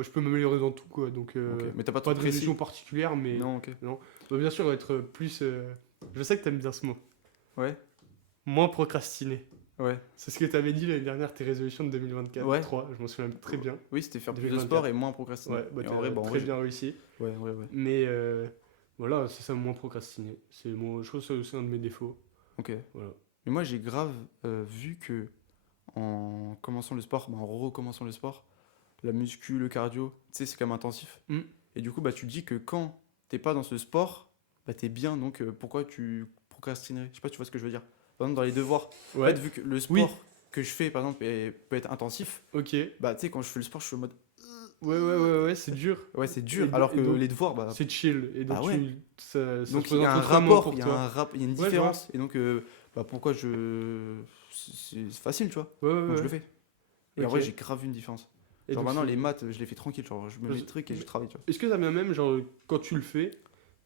je peux m'améliorer dans tout, quoi. Donc, Ok. Mais t'as pas de pas truc de précis? résolution particulière, mais Non, ok. non. Bah, bien sûr, être plus. Je sais que t'aimes bien ce mot. Ouais. Moins procrastiner. Ouais. C'est ce que t'avais dit l'année dernière, tes résolutions de 2024. Ouais. 3, je m'en souviens très bien. Oui, c'était faire plus de 2024. sport et moins procrastiner. Ouais, bah, Et t'as en vrai, bah, en très vrai, bien réussi. ouais, en vrai, ouais. Mais voilà, c'est ça, moins procrastiner. Je trouve que c'est aussi un de mes défauts. Ok. Voilà. Mais moi, j'ai grave vu que en commençant le sport, bah, en recommençant le sport, la muscu, le cardio, tu sais, c'est quand même intensif. Mm. Et du coup, bah, tu te dis que quand t'es pas dans ce sport, bah, t'es bien, donc pourquoi tu procrastinerais? Je sais pas, tu vois ce que je veux dire. Par exemple, dans les devoirs, en Ouais, fait, vu que le oui, sport que je fais, par exemple, peut être intensif, ok. bah, tu sais, quand je fais le sport, je suis en mode, Ouais, c'est dur. ouais, c'est dur, Et, alors et que donc, les devoirs, bah, c'est chill. Et donc, bah ouais. ça se Donc il y présente a un autrement rapport, pour il y a toi. il y a une Ouais, je vois. différence. Et donc, bah, pourquoi c'est facile, tu vois. Donc je le Ouais. fais. Et en Ok. vrai, j'ai grave vu une différence. Et Genre donc, maintenant, les maths, je les fais tranquille. Genre, je me mets le truc et je mais travaille, tu vois. est-ce que t'as bien même, genre, quand tu le fais,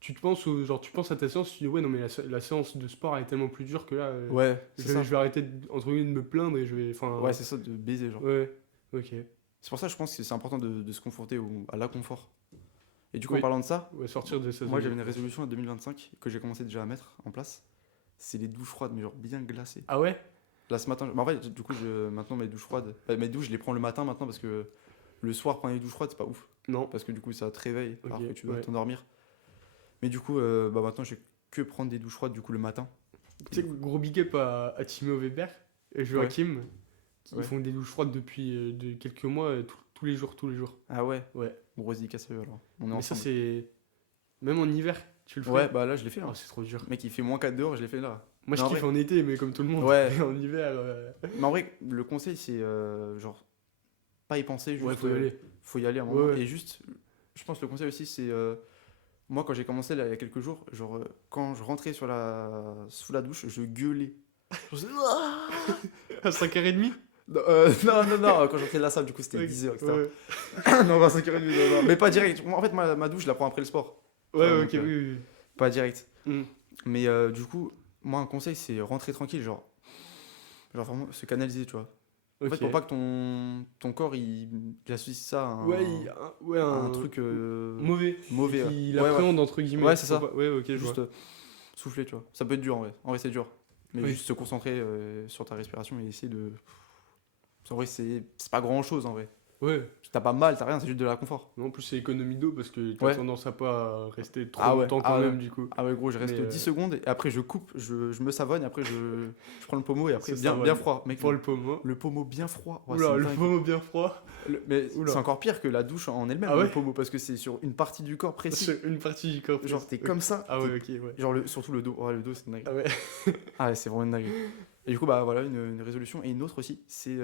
genre, tu penses à ta séance, tu dis, ouais, non, mais la séance de sport elle est tellement plus dure que là, Ouais, c'est ça. je vais arrêter, entre guillemets, de me plaindre et je vais. Enfin, Ouais, c'est ça, de baiser, genre. ouais, ok. C'est pour ça que je pense que c'est important de se confronter à l'inconfort. Et du coup, en Oui, parlant de ça, ouais, sortir de sa moi, zone j'avais de une confort. résolution en 2025 que j'ai commencé déjà à mettre en place. C'est les douches froides, mais genre bien glacées. Ah ouais? Là, ce matin, en fait, du coup, maintenant, mes douches froides, mes douches, je les prends le matin maintenant parce que le soir, prendre les douches froides, c'est pas ouf. Non. Parce que du coup, ça te réveille Ok, alors que tu dois ouais. t'endormir. Mais du coup, bah maintenant, je vais que prendre des douches froides du coup le matin. Tu sais, gros big up à Timo Weber et Joachim, qui Ouais. font des douches froides depuis quelques mois, tous les jours, tous les jours. Ah ouais, Ouais. gros dédicace à eux alors. On est Mais ça, ensemble. c'est. Même en hiver, tu le fais? Ouais, bah là, je l'ai fait là. Oh, c'est trop dur. Mec, il fait -4 dehors, je l'ai fait là. Moi, je Mais en kiffe vrai- en été, mais comme tout le monde. Ouais. Mais en hiver, Mais en vrai, le conseil, c'est genre, pas y penser, juste. ouais, faut y aller. Faut y aller à un Ouais, moment. ouais. Et juste, je pense que le conseil aussi, c'est. Moi, quand j'ai commencé là, il y a quelques jours, genre, quand je rentrais sous la douche, je gueulais. Je faisais, Ah À 5h30? non, quand j'entrais de la salle, du coup, c'était 10h, etc. Ouais, Non, bah 5h30, non. Mais pas direct. En fait, ma douche, je la prends après le sport. ouais, Ouais, ok, donc, oui. Pas direct. Mm. Mais du coup, moi, un conseil, c'est rentrer tranquille, genre vraiment se canaliser, tu vois. En fait, Ok. pour pas que ton corps, il associe ça à Ouais, à un truc mauvais. mauvais. Ouais. Il Ouais, appréhende, entre guillemets. Ouais, c'est Faut ça. pas- Ouais, ok, je Juste vois. souffler, tu vois. Ça peut être dur, en vrai. En vrai, c'est dur. Mais Oui. juste se concentrer sur ta respiration et essayer de... Parce qu'en vrai, c'est pas grand-chose, en vrai. Ouais. Puis t'as pas mal, t'as rien, c'est juste de la confort. En plus, c'est économie d'eau parce que t'as Ouais. tendance à pas rester trop Ah ouais, longtemps quand ah ouais. même, du coup. Ah ouais, gros, je reste Mais, 10 secondes et après je coupe, je me savonne et après je prends le pommeau et après Ça, bien, ça va. bien froid. Mec, Pour le pommeau. le pommeau bien froid. Ouais, Oula, c'est le dingue. pommeau bien froid. Mais Oula. c'est encore pire que la douche en elle-même, Ah ouais le pommeau, parce que c'est sur une partie du corps précis. Sur une partie du corps. Genre, t'es Ok. comme ça. Ah ouais, ok, ouais. Genre, surtout le dos. Ouais, le dos, c'est dingue. Ah ouais. Ah ouais, c'est vraiment une dingue. Et du coup, bah voilà, une résolution. Et une autre aussi, c'est.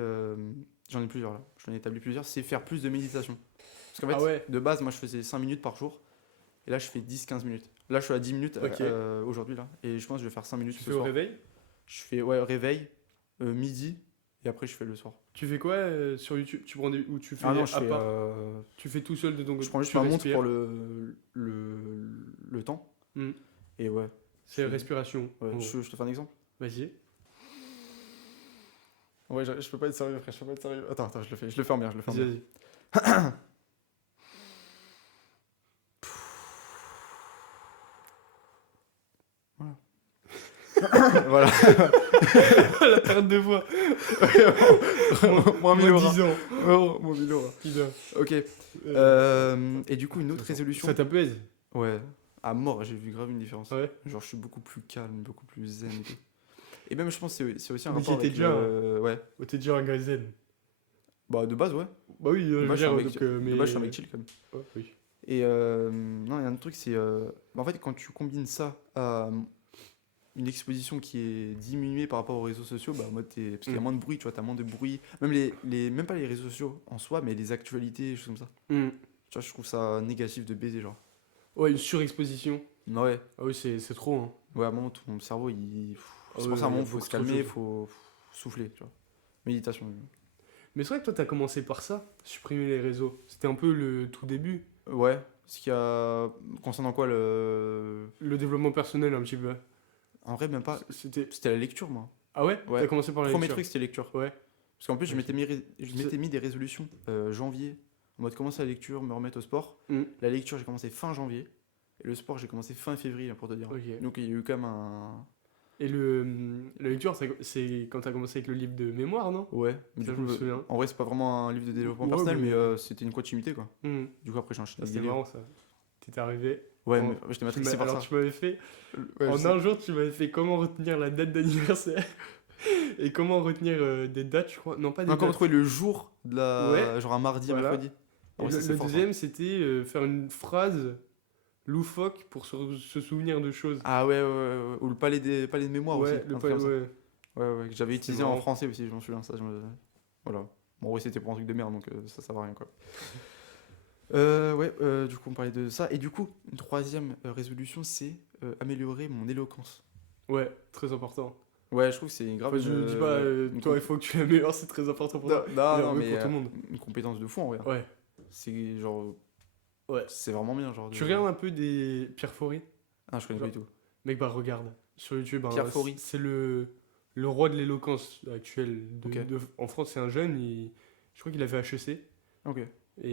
J'en ai plusieurs là. J'en ai établi plusieurs, c'est faire plus de méditation. Parce qu'en fait, Ah ouais. de base, moi je faisais 5 minutes par jour. Et là, je fais 10-15 minutes. Là, je suis à 10 minutes Ok. aujourd'hui là. Et je pense que je vais faire 5 minutes Tu ce fais au soir. réveil? Je fais ouais, réveil, midi, et après je fais le soir. Tu fais quoi sur YouTube? Tu prends ou tu fais Ah non, je à fais, part? Tu fais tout seul de ton côté? je prends juste Tu ma montre respires. pour le temps. Hmm. Et ouais, C'est je- respiration. ouais. en gros. Je te fais un exemple. Vas-y. Ouais, je peux pas être sérieux, frère, je peux pas être sérieux. Attends, je le fais en bien, je le fais en bien. Vas-y. Voilà. La perte de voix. Moins 1000 euros. 10 ans. Moins 1000 euros. Putain. Ok. Et du coup, une autre résolution. Ça t'apaise? Ouais. À mort, j'ai vu grave une différence. Ouais. Genre, je suis beaucoup plus calme, beaucoup plus zen et tout. Et même, je pense que c'est aussi un Mais rapport t'y étais avec déjà, ouais. Oh, t'es déjà un gars zen. Bah, de base, ouais. Bah oui, De je veux base, je suis dire, un mec, donc, de base, je suis un mec chill, quand même. Ouais, oui. Et non, il y a un autre truc, c'est. En fait, quand tu combines ça à une exposition qui est diminuée par rapport aux réseaux sociaux, bah, moi, parce qu'il y a moins de bruit, tu vois, t'as moins de bruit. Même, même pas les réseaux sociaux en soi, mais les actualités, des choses comme ça. Mm. Tu vois, je trouve ça négatif de baiser, genre. Ouais, une surexposition. Ouais, Ah oui, c'est trop, hein. ouais, à un moment, ton cerveau, il. Ah C'est ouais, pour ça, à un il y a moment, faut beaucoup se trop de calmer, choses. faut souffler, tu vois. Méditation. Mais c'est vrai que toi, t'as commencé par ça, supprimer les réseaux. C'était un peu le tout début. Ouais, ce qu'il y a. Concernant quoi, le. Le développement personnel, un petit peu. En vrai, même pas. C'était... C'était la lecture, moi. Ah ouais? Ouais. T'as commencé par la Premier lecture. truc, c'était lecture. Ouais. Parce qu'en plus, je Ok. m'étais mis des résolutions janvier, en mode commencer la lecture, me remettre au sport. Mm. La lecture, j'ai commencé fin janvier. Et le sport, j'ai commencé fin février, pour te dire. Ok. Donc, il y a eu quand même un. Et la lecture, c'est quand t'as commencé avec le livre de mémoire, non? Ouais, mais Ça, du je me coup, souviens. en vrai, c'est pas vraiment un livre de développement Ouais, personnel, mais mais- c'était une continuité, quoi. Mm. Du coup, après, j'ai enchaîné Ah, avec c'était des livres. marrant ça. T'étais arrivé. Ouais, en- mais j'étais matrixé par Alors ça. tu m'avais fait, Ouais, je en sais. un jour, tu m'avais fait comment retenir la date d'anniversaire et comment retenir des dates, je crois. Non, pas des Non, comment dates. trouver le jour de la. Ouais, Genre un mardi, un voilà. mercredi. Et Ah ouais, ça, le c'est fort, ça. deuxième, c'était faire une phrase loufoque pour se souvenir de choses. Ah ouais, ou le palais de mémoire aussi. Ouais, un truc comme ça. ouais. Ouais, que j'avais C'était utilisé en marrant. français aussi, je m'en souviens. Ça, voilà. Bon, ouais, c'était pour un truc de merde, donc ça va rien, quoi. Ouais, du coup, on parlait de ça. Et du coup, une troisième résolution, c'est améliorer mon éloquence. Ouais, très important. Ouais, je trouve que c'est grave. Enfin, je dis pas, toi, il faut que tu l'améliores, c'est très important pour Non, toi. non, Mais mais pour tout le monde. une compétence de fou, en vrai. Ouais. C'est genre. Ouais. C'est vraiment bien, genre. Tu regardes un peu des Pierre Faury? Ah, je connais pas du tout. Mec, bah regarde. Sur YouTube, hein, Pierre Faury. c'est le roi de l'éloquence actuel. Ok. En France, c'est un jeune, je crois qu'il a fait HEC. Ok. Mais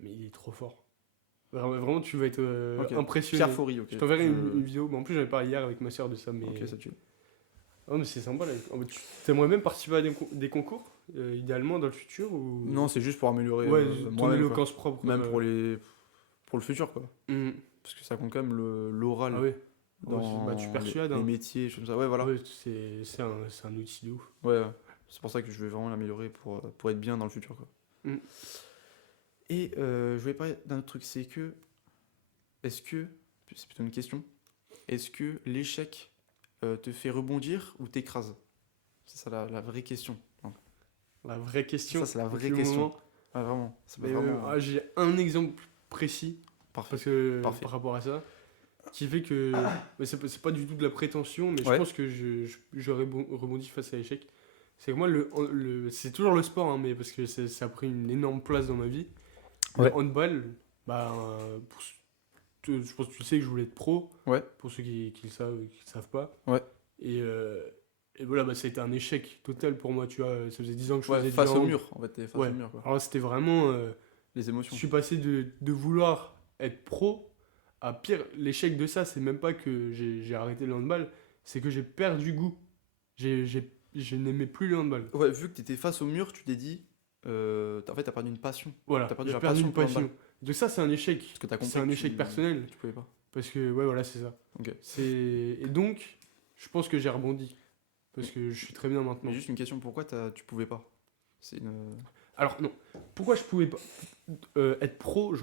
il est trop fort. Vraiment, tu vas être Ok. impressionné. Pierre Faury, ok. Je t'enverrai une vidéo. Mais en plus, j'en ai parlé hier avec ma soeur de ça. Mais, Ok, ça tue. Ah, mais c'est sympa. Là. Tu aimerais même participer à des concours, idéalement, dans le futur ou... Non, c'est juste pour améliorer Ouais, moi-même, ton quoi. éloquence propre. Même pour le futur, quoi. Mhm. Parce que ça compte quand même l'oral Ah oui. dans Bah, tu persuades. les Hein. métiers, des choses comme ça. Ouais, voilà. Ouais, c'est un outil de ouf. Ouais, c'est pour ça que je vais vraiment l'améliorer pour être bien dans le futur, quoi. Mm. Et je voulais parler d'un autre truc, c'est que c'est plutôt une question, est-ce que l'échec te fait rebondir ou t'écrase? C'est ça la vraie question. Donc, La vraie question. ça, c'est la vraie depuis le question. moment. Ah, vraiment. Ça peut Mais, vraiment... j'ai un exemple précis Parfait. parce que, Parfait. par rapport à ça qui fait que mais c'est pas du tout de la prétention, mais je Ouais. pense que je rebondis face à l'échec. C'est que moi, c'est toujours le sport, hein, mais parce que ça a pris une énorme place dans ma vie. Ouais. Le handball, bah, je pense que tu sais que je voulais être pro, Ouais. pour ceux qui le savent pas. Ouais. Et voilà, bah, ça a été un échec total pour moi, tu vois. Ça faisait 10 ans que je Ouais, faisais face du au hand. mur, en fait, t'es face Ouais. au mur, quoi. Alors c'était vraiment... Les je émotions. suis passé de vouloir être pro à pire. L'échec de ça, c'est même pas que j'ai arrêté le handball, c'est que j'ai perdu goût. Je n'aimais plus le handball. Ouais, vu que t'étais face au mur, tu t'es dit, en fait, t'as perdu une passion. Voilà, T'as perdu j'ai la perdu passion une pour le passion. handball. De ça, c'est un échec. Parce que t'as compris C'est un que échec personnel. tu pouvais pas. Parce que, ouais, voilà, c'est ça. Ok. Et donc, je pense que j'ai rebondi. Parce que je suis très bien maintenant. Mais juste une question, pourquoi tu pouvais pas? C'est une... Alors, non. Pourquoi je pouvais pas être pro,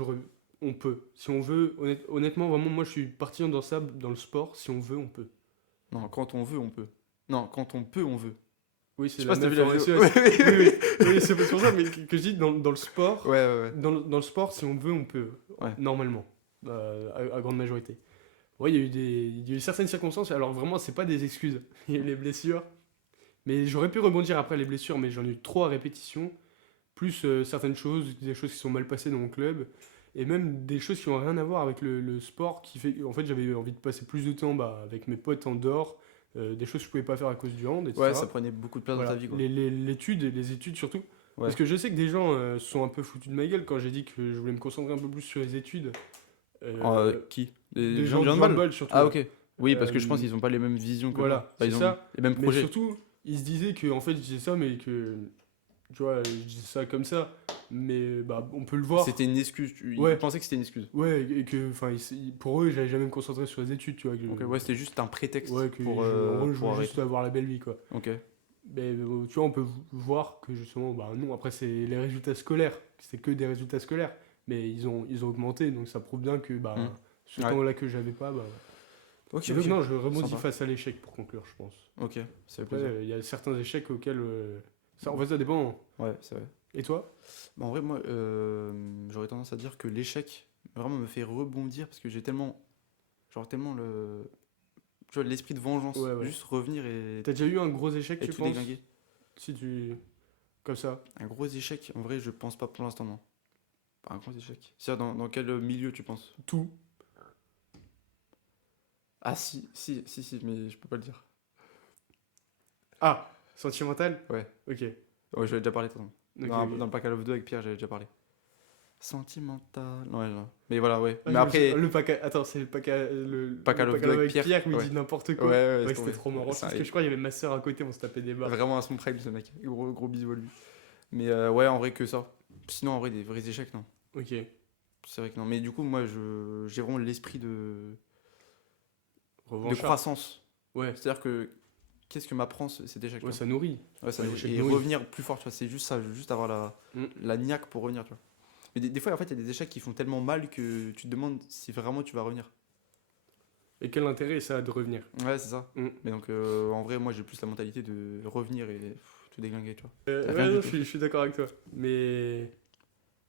on peut. Si on veut, honnêtement, vraiment, moi, je suis parti dans ça, dans le sport. Si on veut, on peut. Non, quand on veut, on peut. Non, quand on peut, on veut. Oui, Je c'est sais la pas si t'as même vu la formation. vidéo. Oui, oui, c'est pour ça mais que je dis dans le sport. Ouais. Dans le sport, si on veut, on peut. Ouais. Normalement. À grande majorité. Ouais, il y a eu certaines circonstances. Alors vraiment, c'est pas des excuses. Il y a eu les blessures. Mais j'aurais pu rebondir après les blessures, mais j'en ai eu trop à répétition. Plus certaines choses, des choses qui sont mal passées dans mon club. Et même des choses qui n'ont rien à voir avec le sport. Qui fait, en fait, j'avais envie de passer plus de temps avec mes potes en dehors. Des choses que je pouvais pas faire à cause du hand, etc. Ouais, ça prenait beaucoup de place Voilà. dans ta vie, quoi. Les études surtout. Ouais. Parce que je sais que des gens se sont un peu foutus de ma gueule quand j'ai dit que je voulais me concentrer un peu plus sur les études. Qui Des gens du handball surtout. Ah, ok. Oui, parce que je pense Euh, qu'ils ont pas les mêmes visions que voilà, moi. Enfin, c'est ils ont ça. les mêmes Mais projets. surtout, il se disait que en fait, je disais ça, mais que tu vois, je disais ça comme ça, mais bah on peut le voir. C'était une excuse. Ils Ouais, pensaient que c'était une excuse. ouais, et que enfin, pour eux, j'allais jamais me concentrer sur les études, tu vois. Ok, ouais, c'était juste un prétexte Ouais, en gros, je pour voulais juste arrêter. avoir la belle vie, quoi. Ok. Mais tu vois, on peut voir que justement, bah non, après, c'est les résultats scolaires. C'est que des résultats scolaires. Mais ils ont augmenté, donc ça prouve bien que bah, Hmm. ce Ouais. temps-là que j'avais pas. Bah... Ok, Mais donc, ok. non, je rebondis Sympa. face à l'échec pour conclure, je pense. Ok, ça fait Après, plaisir. il y a certains échecs auxquels. En fait, ça dépend. Ouais, c'est vrai. Et toi? Bah, en vrai, moi, j'aurais tendance à dire que l'échec vraiment me fait rebondir parce que j'ai tellement, genre tellement tu vois, l'esprit de vengeance. Ouais, ouais. Juste revenir T'as déjà eu un gros échec, et tu tout penses? déglinguer. Si tu. Comme ça. Un gros échec, en vrai, je pense pas pour l'instant, non. Pas un gros échec. C'est-à-dire, dans quel milieu tu penses? Tout. Ah, si, mais je peux pas le dire. Ah, sentimental? Ouais. Ok. Ouais, j'avais déjà parlé, de toute façon. Ok, Dans ok. le pack à Love 2 avec Pierre, j'avais déjà parlé. Sentimental. Ouais, non. Mais voilà, ouais. Ah, Mais après, le pack Attends, c'est le pack le pack à Love pack 2 avec avec Pierre. Pierre où il Ouais. dit n'importe Ouais, quoi. ouais, Ouais, c'est c'était trop marrant. ça, Parce que je crois qu'il y avait ma soeur à côté, on se tapait des barres. vraiment à son prime, ce mec. Gros, gros bisous à lui. Mais ouais, en vrai, que ça. Sinon, en vrai, des vrais échecs, non. Ok. C'est vrai que non. Mais du coup, moi, j'ai vraiment l'esprit de Revanchard. croissance. Ouais. C'est-à-dire que qu'est-ce que m'apprend cet échec, tu Ouais, vois. ça nourrit. Ouais, ça Ouais, nous- l'échec et nourrit. revenir plus fort, tu vois. C'est juste ça, juste avoir Mm. la niaque pour revenir, tu vois. Mais des fois, en fait, il y a des échecs qui font tellement mal que tu te demandes si vraiment tu vas revenir. Et quel intérêt ça a de revenir? Ouais, c'est ça. Mm. Mais donc, en vrai, moi, j'ai plus la mentalité de revenir et tout déglinguer, tu vois. Rien Ouais, du non, tout. je suis d'accord avec toi. Mais.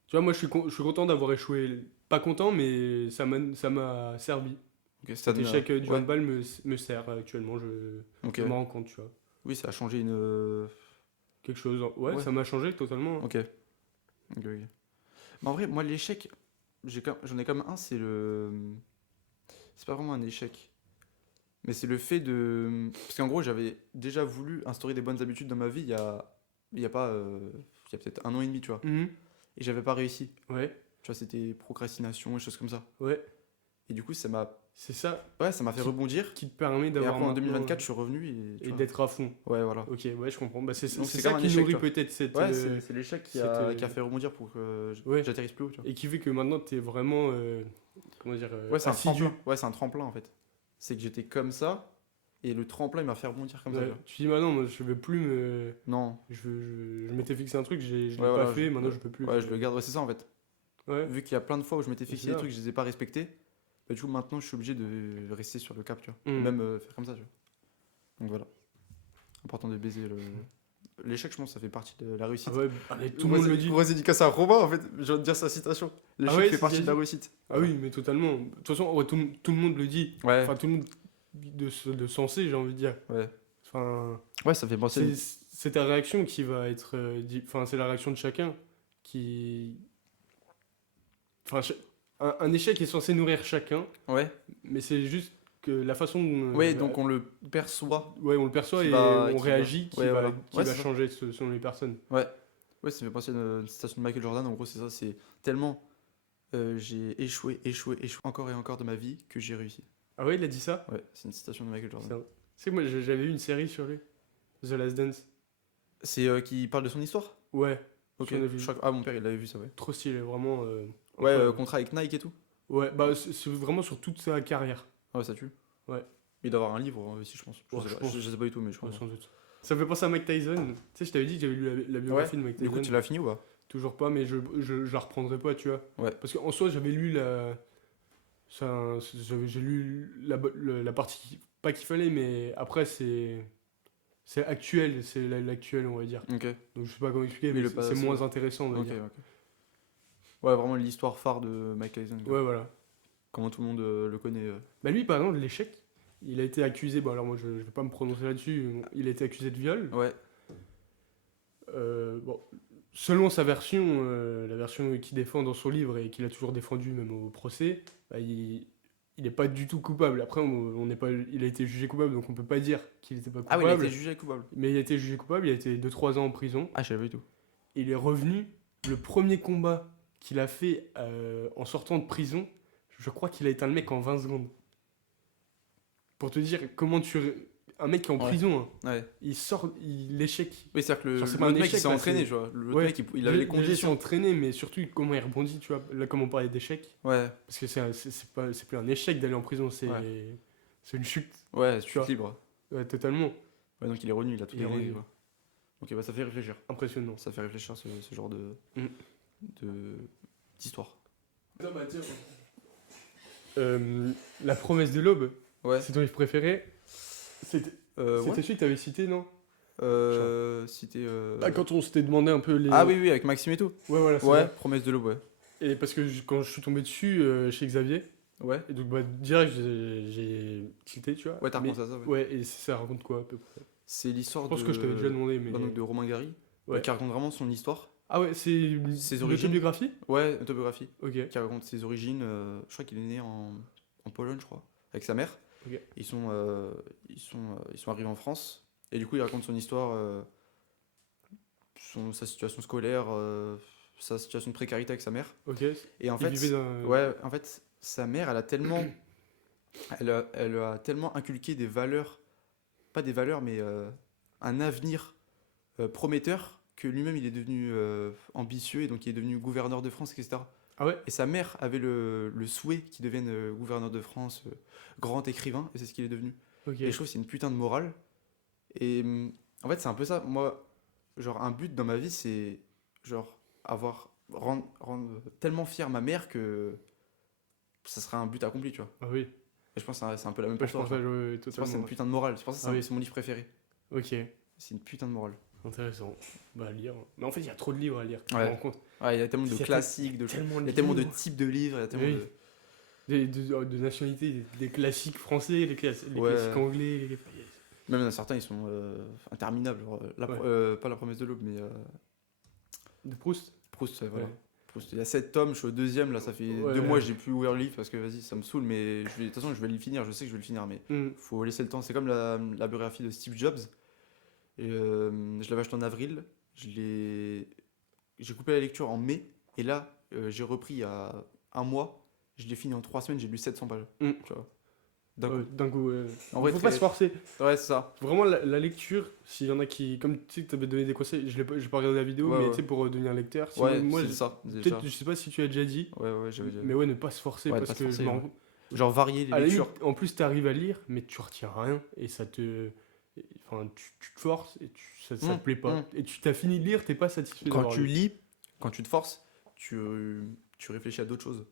Tu vois, moi, je suis content d'avoir échoué. Pas content, mais ça m'a servi. Ok, ça Cet donne, échec du ouais, handball me sert actuellement. ok. Je me rends compte, tu vois. Oui, ça a changé Quelque chose. Ouais, Ouais, ça m'a changé totalement. ok. Ok, ok. Mais en vrai, moi, l'échec, j'en ai comme un, c'est le. C'est pas vraiment un échec. Mais c'est le fait de. Parce qu'en gros, j'avais déjà voulu instaurer des bonnes habitudes dans ma vie il y a pas. Il y a peut-être un an et demi, tu vois. Mhm. Et j'avais pas réussi. Ouais, Tu vois, c'était procrastination et choses comme ça. ouais. Et du coup, C'est ça ouais, ça m'a fait Qui- rebondir. qui te permet Et d'avoir après, en maintenant. 2024, je suis revenu et. Tu Et vois. d'être à fond. Ouais, voilà. Ok, ouais, je comprends. Bah, Donc, c'est c'est ça comme un qui échec, nourrit tu vois. peut-être cette. Ouais, c'est l'échec qui a fait rebondir pour que Ouais. j'atterrisse plus haut, tu vois. Et qui fait que maintenant, t'es vraiment. Comment dire Ouais, c'est un assidu. tremplin. Ouais, c'est un tremplin en fait. C'est que j'étais comme ça et le tremplin il m'a fait rebondir comme ça. Ouais. Tu vois. Tu dis, maintenant, moi, je veux plus me. Non. Je m'étais fixé un truc, je l'ai Ouais, pas voilà, fait, maintenant je peux plus. ouais, je le garde. Ouais, c'est ça en fait. Ouais. Vu qu'il y a plein de fois où je m'étais C'est fixé des ça. trucs, je les ai pas respectés. Bah, du coup, maintenant je suis obligé de rester sur le cap, tu vois. Mm. Même faire comme ça, tu vois. Donc voilà. Important de baiser le. L'échec, je pense, ça fait partie de la réussite. Ah ouais, mais tout le monde le dit. Grosse dédicace à Romain en fait. Je viens de dire sa citation. L'échec ouais, fait c'est partie ce de qu'il la a dit. réussite. Ah oui, mais totalement. De toute façon, ouais, tout le monde le dit. Ouais. Enfin, tout le monde de sensé, j'ai envie de dire. Ouais. Enfin, Ouais, ça fait penser. c'est ta réaction qui va être. Enfin, c'est la réaction de chacun qui. Enfin, un échec est censé nourrir chacun, Ouais. mais c'est juste que la façon dont. Ouais, donc on le perçoit. Ouais, on le perçoit qui et va- on qui va- réagit qui ouais, va, voilà. qui Ouais, va c'est ça. changer selon les personnes. Ouais. Ouais, ça me fait penser à une citation de Michael Jordan. En gros, c'est ça. C'est tellement j'ai échoué encore et encore de ma vie que j'ai réussi. Ah ouais, il a dit ça? Ouais, c'est une citation de Michael Jordan. C'est que moi j'avais vu une série sur lui, The Last Dance. C'est qui parle de son histoire. Ouais, Ok. j'en ai vu. Ah, mon père, il avait vu ça, ouais. Trop stylé, vraiment. Ouais, incroyable. contrat avec Nike et tout. Ouais, bah c'est vraiment sur toute sa carrière. Ah ouais, ça tue. Ouais. Il doit avoir un livre aussi, je pense. Ouais, Je sais je pas, pense. je sais pas du tout, mais je Ouais, pense. sans doute. Ça me fait penser à Mike Tyson. Tu sais, je t'avais dit que j'avais lu la biographie de Mike Du Tyson. coup, tu l'as fini ou pas? Toujours pas, mais je la reprendrai pas, tu vois. Ouais. Parce qu'en soi, j'avais lu j'ai lu la partie. Pas qu'il fallait, mais après, c'est actuel, c'est l'actuel, on va dire. Ok. Donc je sais pas comment expliquer, Mais mais le c'est passé, moins intéressant, on va Ok, dire. ok. Ouais, vraiment l'histoire phare de Mike Tyson. Quoi. Ouais, voilà. Comment tout le monde le connaît. Bah lui, par exemple, l'échec, il a été accusé, bon alors moi je vais pas me prononcer là-dessus, il a été accusé de viol. Ouais. Bon, selon sa version, la version qu'il défend dans son livre et qu'il a toujours défendu même au procès, bah, il n'est pas du tout coupable. Après, on n'est pas, il a été jugé coupable, donc on peut pas dire qu'il n'était pas Ah coupable. oui, il a été jugé coupable. Mais il a été jugé coupable, il a été 2-3 ans en prison. Ah, je savais pas du tout. Et il est revenu, le premier combat qu'il a fait en sortant de prison, je crois qu'il a éteint le mec en 20 secondes. pour te dire comment un mec qui est en Ouais. prison, hein, Ouais. l'échec. Oui, c'est-à-dire que Genre, c'est pas un l'autre mec, échec, il s'est là, entraîné, c'est- tu vois. L'autre Ouais. mec, il avait les Déjà, il s'est conditions. entraîné, mais surtout comment il rebondit, tu vois. Là, comme on parlait d'échec, Ouais, parce que c'est plus un échec d'aller en prison, c'est une chute, ouais, tu chute vois. libre. Ouais, totalement. Ouais, donc il est revenu, il a tout Il est gagné, revenu. quoi. Ok, bah ça fait réfléchir. Impressionnant. Ça fait réfléchir ce genre Mm. d'histoire. La promesse de l'aube, Ouais. c'est ton livre préféré. C'était Ouais. celui que t'avais cité, non? Cité. Ah, quand on s'était demandé un peu les. Ah oui, oui, avec Maxime et tout. Ouais, voilà, c'est Ouais, ça. promesse de l'aube, ouais. Et parce que quand je suis tombé dessus chez Xavier, Ouais. et donc bah, direct j'ai tilté, tu vois. Ouais, t'as Mais- repensé à ça, ouais. Ouais, et ça raconte quoi à peu près? C'est l'histoire Je de. pense que je t'avais déjà demandé, mais. bah, donc de Romain Gary, Ouais. qui raconte vraiment son histoire. Ah ouais, c'est Ses une origines. autobiographie? Ouais, autobiographie. Ok. Qui raconte ses origines. Je crois qu'il est né en Pologne, je crois, avec sa mère. Ok. Ils sont arrivés en France. Et du coup, il raconte son histoire, sa situation scolaire, sa situation de précarité avec sa mère. Ok. Et en Il fait, vivait dans. ouais, en fait, sa mère, elle a tellement inculqué des valeurs, pas des valeurs, mais un avenir prometteur que lui-même il est devenu ambitieux et donc il est devenu gouverneur de France, etc. Ah ouais? Et sa mère avait le souhait qu'il devienne gouverneur de France, grand écrivain, et c'est ce qu'il est devenu. Ok. Et je trouve que c'est une putain de morale. Et en fait, c'est un peu ça. Moi, genre, un but dans ma vie, c'est genre rendre tellement fier ma mère que ça sera un but accompli, tu vois. Ah oui. Et je pense que c'est un peu la même Ouais, pour je toi. pense genre. que ouais, Je pense que c'est totalement. une putain de morale. C'est pour ça que Ah oui. c'est mon livre préféré. Ok. C'est une putain de morale. Intéressant. Bah, à lire. Mais en fait, il y a trop de livres à lire. Tu te Ouais. rends compte? Ouais, il y a tellement Il de y a classiques, Tellement il y a tellement de livres. types de livres, il y a tellement Oui. de. De nationalités, des classiques français, les Ouais. classiques anglais. Même il y en a certains, ils sont interminables. Genre, Ouais. pas la promesse de l'aube, mais De Proust. Proust, ouais, voilà. Ouais. Proust. Il y a 7 tomes, je suis au deuxième, là, ça fait Ouais. 2 mois, j'ai plus ouvert le livre parce que vas-y, ça me saoule, mais de toute façon, je vais le finir, je sais que je vais le finir, mais Hmm. faut laisser le temps. C'est comme la biographie de Steve Jobs. Et, je l'avais acheté en avril, j'ai coupé la lecture en mai, et là, j'ai repris il y a un mois, je l'ai fini en 3 semaines, j'ai lu 700 pages. Mm. Tu vois. D'un Ouais, coup. d'un coup, ouais. En vrai, Faut très- pas se forcer. Ouais, c'est ça. Vraiment, la lecture, s'il y en a qui. Comme tu sais, que t'avais donné des conseils, j'ai pas regardé la vidéo, Ouais, mais ouais. tu sais, pour devenir lecteur. Ouais, moi, c'est ça. Déjà. peut-être, je sais pas si tu as déjà dit, Ouais, ouais, j'avais déjà. mais ouais, ne pas se forcer Ouais, parce pas se que forcer, je m'en ouais. rends- Genre varier les À la lectures. limite, en plus, t'arrives à lire, mais tu retiens rien et ça te. Enfin, tu te forces et ça te plaît pas. Et tu t'as fini de lire, t'es pas satisfait Quand d'avoir tu lu. lis, quand tu te forces, tu réfléchis à d'autres choses.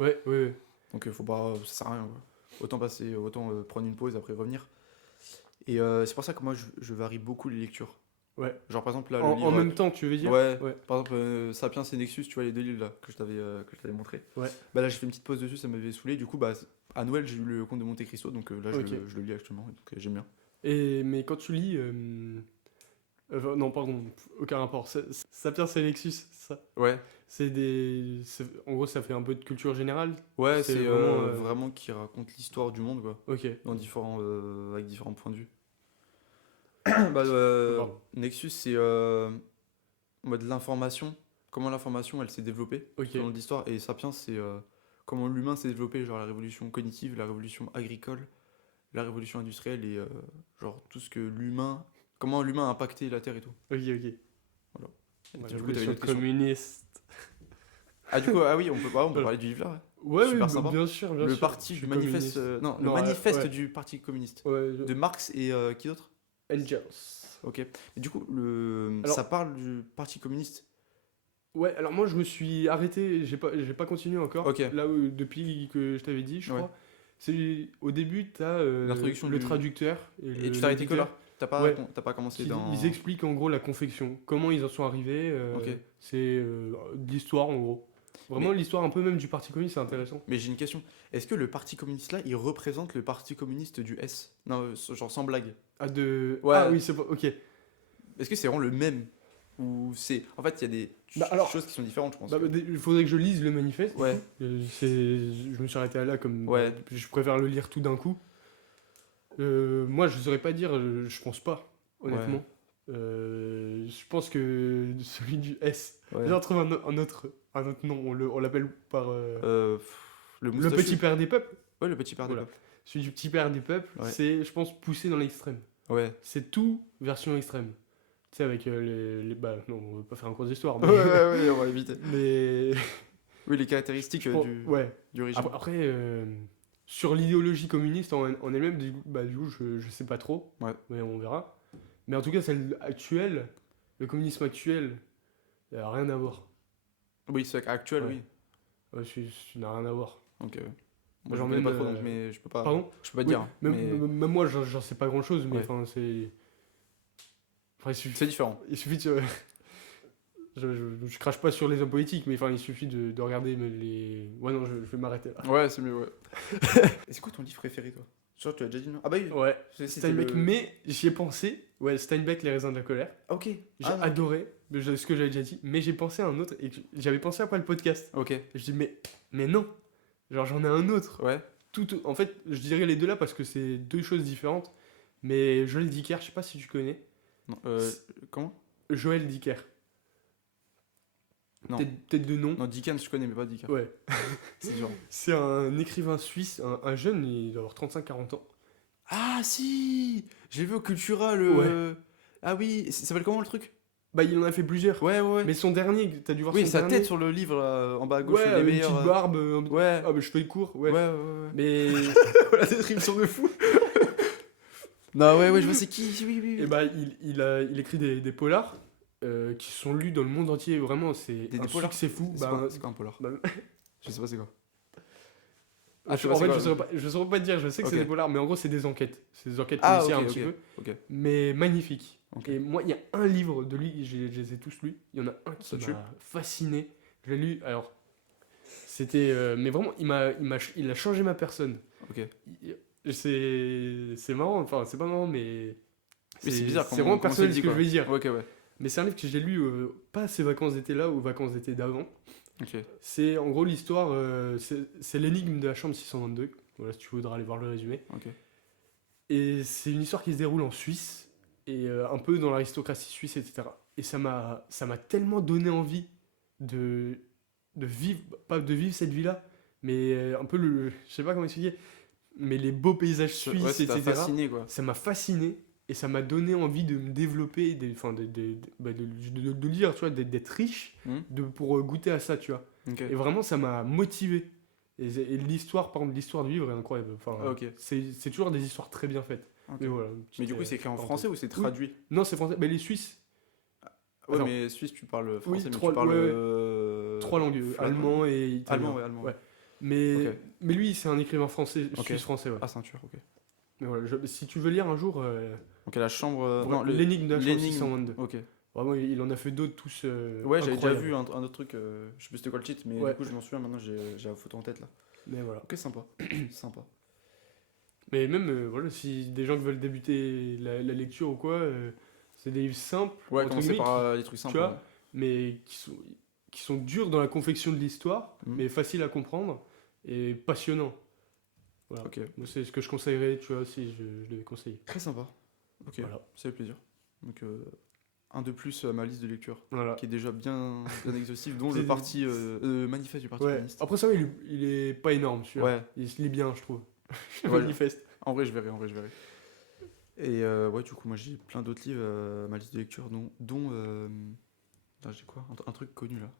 Ouais, ouais. Donc faut pas, ça sert à rien, quoi. Autant prendre une pause après revenir. Et c'est pour ça que moi je varie beaucoup les lectures. Ouais. Genre par exemple là En, le livre. en même temps, tu veux dire? Ouais. Ouais. Par exemple Sapiens et Nexus, tu vois les deux livres là que je t'avais montré. Ouais. Bah là j'ai fait une petite pause dessus, ça m'avait saoulé. Du coup bah à Noël j'ai eu le Comte de Monte Cristo, donc là Ok. je le lis actuellement, donc j'aime bien. Mais quand tu lis. Non, pardon, aucun rapport. Sapiens et Nexus, ça. Ouais. En gros, ça fait un peu de culture générale. Ouais, C'est c'est vraiment, vraiment qui raconte l'histoire du monde, quoi. Ok. Avec différents points de vue. Bah, Pardon. Nexus, c'est en mode l'information, comment l'information elle s'est développée Ok. selon l'histoire. Et Sapiens, c'est comment l'humain s'est développé, genre la révolution cognitive, la révolution agricole, la révolution industrielle et genre tout ce que comment l'humain a impacté la Terre et tout. Ok, ok. Voilà. Ouais, Du coup, t'avais une révolution autre question. communiste. Ah, du coup, ah oui, on peut Voilà. parler du livre là. Ouais, Super oui, sympa. bien sûr, bien Le sûr. parti Je suis du manifeste. communiste. Non, le Non, manifeste ouais. du Parti communiste. Ouais, De Marx et qui d'autre? Engels. Ok. Et du coup, Alors- ça parle du Parti communiste. Ouais, alors moi je me suis arrêté, j'ai pas continué encore. Ok. Là où, depuis que je t'avais dit, je Ouais. crois. C'est au début, t'as L'introduction le du- traducteur Et tu t'es arrêté que là? Ouais. T'as pas commencé dans. Ils expliquent en gros la confection, comment ils en sont arrivés. Ok. C'est de l'histoire en gros. Vraiment l'histoire un peu même du Parti communiste, c'est intéressant. Mais j'ai une question. Est-ce que le Parti communiste là, il représente le Parti communiste du S? Non, genre sans blague. Ouais. Ouais. Oui, c'est pas. Ok. Est-ce que c'est vraiment le même? Ou c'est. En fait, il y a des Bah, alors- choses qui sont différentes, je pense. Il faudrait que je lise le manifeste. Ouais. Je me suis arrêté là comme. Ouais. Je préfère le lire tout d'un coup. Moi, je saurais pas dire, je pense pas, honnêtement. Je pense que celui du S. Ouais. J'ai retrouvé un autre nom, on l'appelle par. Le Le moustachu. petit père des peuples. Ouais, le petit père des Voilà. peuples. Celui du petit père des peuples, Ouais. c'est, je pense, poussé dans l'extrême. Ouais. C'est tout version extrême. Tu sais, avec bah, non, on va pas faire un cours d'histoire, mais. Ouais, on va éviter. mais. Oui, les caractéristiques Ouais. du régime. Après, sur l'idéologie communiste en elle-même, du coup, je sais pas trop. Ouais. Mais on verra. Mais en tout cas, celle actuelle, le communisme actuel, ça n'a rien à voir. Oui, c'est actuel, Ouais. oui. Ouais, ça n'a rien à voir. Donc, moi, Genre je connais même, pas trop, donc, mais je peux pas. Pardon? Je peux pas Oui, dire. même, Mais même moi, j'en sais pas grand-chose, mais Ouais. enfin, c'est. Enfin, c'est différent. il suffit de. Je crache pas sur les hommes politiques, mais enfin, il suffit de regarder les. Ouais, non, je vais m'arrêter là. Ouais, c'est mieux, ouais. Et c'est quoi ton livre préféré, toi? Genre, tu as déjà dit non? Ah bah oui. Ouais, C'était Steinbeck, mais j'y ai pensé. Ouais, Steinbeck, Les raisins de la colère. Ah, ok. J'ai Ah, non. adoré ce que j'avais déjà dit, mais j'ai pensé à un autre, et j'avais pensé après le podcast. Ok. Je dis, mais non, genre j'en ai un autre. Ouais. En fait, je dirais les deux là parce que c'est deux choses différentes, mais Joël Dicker, je sais pas si tu connais. Non, comment? Joël Dicker. Non. Peut-être de nom. Non, Dickens, je connais, mais pas Dicker. Ouais. C'est différent. C'est un écrivain suisse, un jeune, il doit avoir 35-40 ans. Ah, si! J'ai vu au Cultura Ouais. Ah oui, ça s'appelle comment le truc? Bah, il en a fait plusieurs. Ouais, ouais, ouais. Mais son dernier, t'as dû voir Oui, son sa dernier. tête sur le livre, en bas à gauche, Ouais, les avec une meilleurs. petite barbe. Ouais. Ah, mais cheveux courts, ouais. Ouais, ouais, ouais. Mais. La description de fou. Non, ouais, je vois c'est qui. Oui, oui, Et oui. bah, il écrit des polars qui sont lus dans le monde entier. Vraiment, c'est Des un polars? succès fou. C'est Bah, quoi, c'est quoi un polar? bah, Je sais pas c'est quoi. en je sais pas c'est fait, quoi. je saurais pas te dire. Je sais que Ok. c'est des polars, mais en gros, c'est des enquêtes. C'est des enquêtes Ah, policières ok, un petit ok. peu. Ok. Mais magnifiques. Ok. Et moi, il y a un livre de lui, je les ai tous lus. Il y en a un qui Ça tue. m'a fasciné. Je l'ai lu. Alors, c'était. Mais vraiment, il a changé ma personne. Ok. C'est marrant. Enfin, c'est pas marrant, mais. Oui, c'est bizarre C'est comment- vraiment comment personnel c'est ce dit, que je quoi. vais dire. Ok, ouais. Mais c'est un livre que j'ai lu pas à ces vacances d'été là, aux vacances d'été d'avant. Ok. C'est en gros l'histoire, c'est l'énigme de la chambre 622. Voilà, si tu voudras aller voir le résumé. Ok. Et c'est une histoire qui se déroule en Suisse, et un peu dans l'aristocratie suisse, etc. Et ça m'a tellement donné envie de vivre, pas de vivre cette vie-là, mais un peu je sais pas comment expliquer, mais les beaux paysages suisses, Ouais, ça t'a etc. fasciné, quoi. Ça m'a fasciné. Et ça m'a donné envie de me développer, de lire, tu vois, d'être riche pour goûter à ça, tu vois. Ok. Et vraiment, ça m'a motivé. Et l'histoire, par exemple, l'histoire du livre est incroyable. Enfin, Ah, ok. c'est toujours des histoires très bien faites. Ok. Mais voilà, Mais du coup, c'est écrit en français ou c'est Oui. traduit? Non, c'est français. Mais les Suisses, Ouais, Attends. mais Suisse, tu parles français, mais trois- tu parles. ouais, 3 langues, flamand. allemand et italien. Allemand, ouais, allemand. Ouais. Mais, Ok. mais lui, c'est un écrivain français, Ok. suisse-français. Ouais. Ah, ceinture, ok. Mais voilà, si tu veux lire un jour, Ok, la chambre. voilà, Non, l'énigme de la chambre l'énigme. 622. Ok. Vraiment, il en a fait d'autres tous. Ouais, j'avais déjà incroyables. vu un autre truc, je sais plus c'était quoi le titre, mais Ouais. du coup je m'en souviens maintenant, j'ai la photo en tête là. Mais voilà. Ok, sympa. Sympa. Mais même, voilà, si des gens qui veulent débuter la lecture ou quoi, c'est des livres simples, Ouais, entre commencer guillemets, par les trucs simples. vois, ouais. mais qui sont durs dans la confection de l'histoire, Mhm. mais faciles à comprendre et passionnants. Voilà. Ok, Moi, c'est ce que je conseillerais, tu vois, si je devais conseiller. très sympa. Ok, Voilà. ça fait plaisir. Donc, un de plus à ma liste de lecture, Voilà. qui est déjà bien exhaustif, dont C'est- le parti, manifeste du Parti Ouais. communiste. Après ça, va, il est pas énorme, celui-là. Ouais, Il se lit bien, je trouve. Ouais. Manifeste. en vrai, je verrai, Et ouais, du coup, moi j'ai plein d'autres livres à ma liste de lecture, dont là, j'ai quoi? Un truc connu là.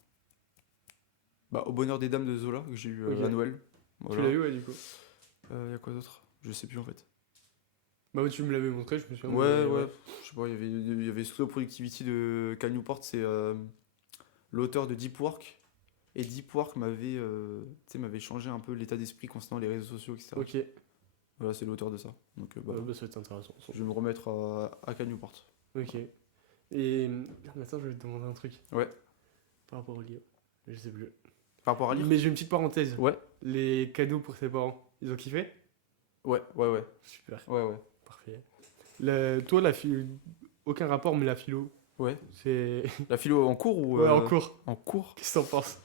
Bah, Au bonheur des dames de Zola, que j'ai eu Ok. à Noël. Tu Voilà. l'as eu, ouais, du coup. Y a quoi d'autre? Je sais plus en fait. Bah, ouais, tu me l'avais montré, je me souviens. Ouais, mais, ouais. Je sais pas, il y avait Slow Productivity de Cal Newport, c'est l'auteur de Deep Work. Et Deep Work m'avait changé un peu l'état d'esprit concernant les réseaux sociaux, etc. Ok. Voilà, c'est l'auteur de ça. Donc, Bah, ça va être intéressant. je vais me remettre à Cal Newport. Ok. Et. Merde, attends, je vais te demander un truc. Ouais. Par rapport au livre. Je sais plus. Par rapport à lire? Mais j'ai une petite parenthèse. Ouais. Les cadeaux pour tes parents, ils ont kiffé? Ouais. Super. Ouais. Parfait. Toi, aucun rapport, mais la philo, Ouais. c'est. La philo en cours ou Ouais, en cours. En cours? Qu'est-ce que t'en penses?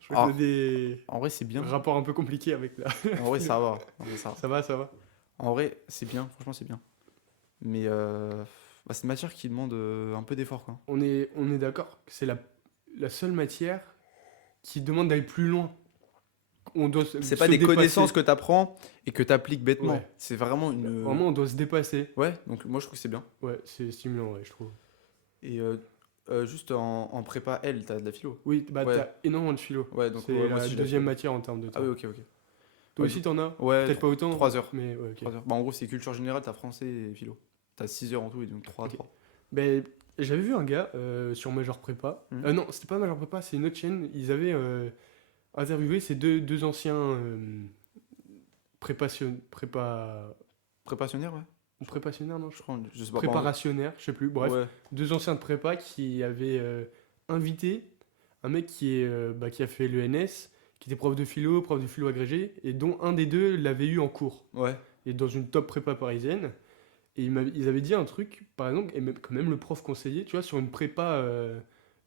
Je Ah. trouve que des En vrai, c'est bien. rapports un peu compliqués avec la. En vrai, ça va. En vrai, ça va. Ça va, ça va. En vrai, c'est bien. Franchement, c'est bien. Mais c'est une matière qui demande un peu d'effort, quoi. On est d'accord que c'est la seule matière qui demande d'aller plus loin. on doit C'est pas des connaissances que t'apprends et que t'appliques bêtement. Ouais. C'est vraiment une. Vraiment, on doit se dépasser. Ouais, donc moi je trouve que c'est bien. Ouais, c'est stimulant, ouais, je trouve. Et juste en prépa L, t'as de la philo. Oui, bah Ouais. t'as énormément de philo. Ouais, donc C'est ouais, moi la aussi, je l'ai deuxième fait. matière en termes de temps. Ah oui, ok, ok. Toi Ouais, aussi, t'en as Ouais, peut-être pas autant. 3 heures. Mais ouais, ok. 3 heures. Bah, en gros, c'est culture générale, t'as français et philo. T'as 6 heures en tout, et donc 3 à Ok. 3. Ben, j'avais vu un gars sur Major Prépa. Mhm. Non, c'était pas Major Prépa, c'est une autre chaîne. Ils avaient interviewé ces deux anciens Préparationnaire, ouais. préparationnaires, non, Je crois, je sais pas. préparationnaires, je sais plus. Bref, Ouais. deux anciens de prépa qui avaient invité un mec qui a fait l'ENS, qui était prof de philo agrégé, et dont un des deux l'avait eu en cours, Ouais. et dans une top prépa parisienne. Et ils avaient dit un truc, par exemple, et même, quand même le prof conseillait, tu vois, sur une prépa.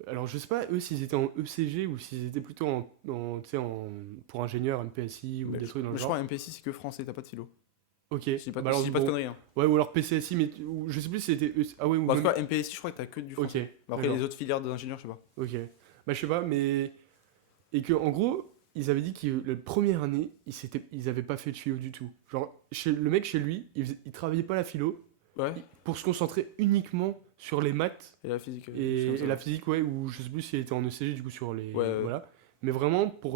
Alors je sais pas, eux, s'ils étaient en ECG ou s'ils étaient plutôt tu sais, pour ingénieur, MPSI ou Mais des trucs dans le je genre. crois MPSI, c'est que français, t'as pas de philo. Ok, Je dis pas, bah je alors, dis pas de bon, conneries. Hein. ouais, ou alors PCSI, mais je sais plus si c'était. Ah ouais, ou Bah, en tout même. cas, MPSI, je crois que t'as que du Ok, français. Bah, après, d'accord. les autres filières d'ingénieur, je sais pas. Ok. Bah, je sais pas, mais. Et que, en gros, ils avaient dit que la première année, ils avaient pas fait de philo du tout. Genre, le mec chez lui, il travaillait pas la philo Ouais. pour se concentrer uniquement sur les maths Et la physique. et la physique, ouais, ou je sais plus s'il était en ECG, du coup, sur les. Ouais, ouais. Voilà. Mais vraiment, pour.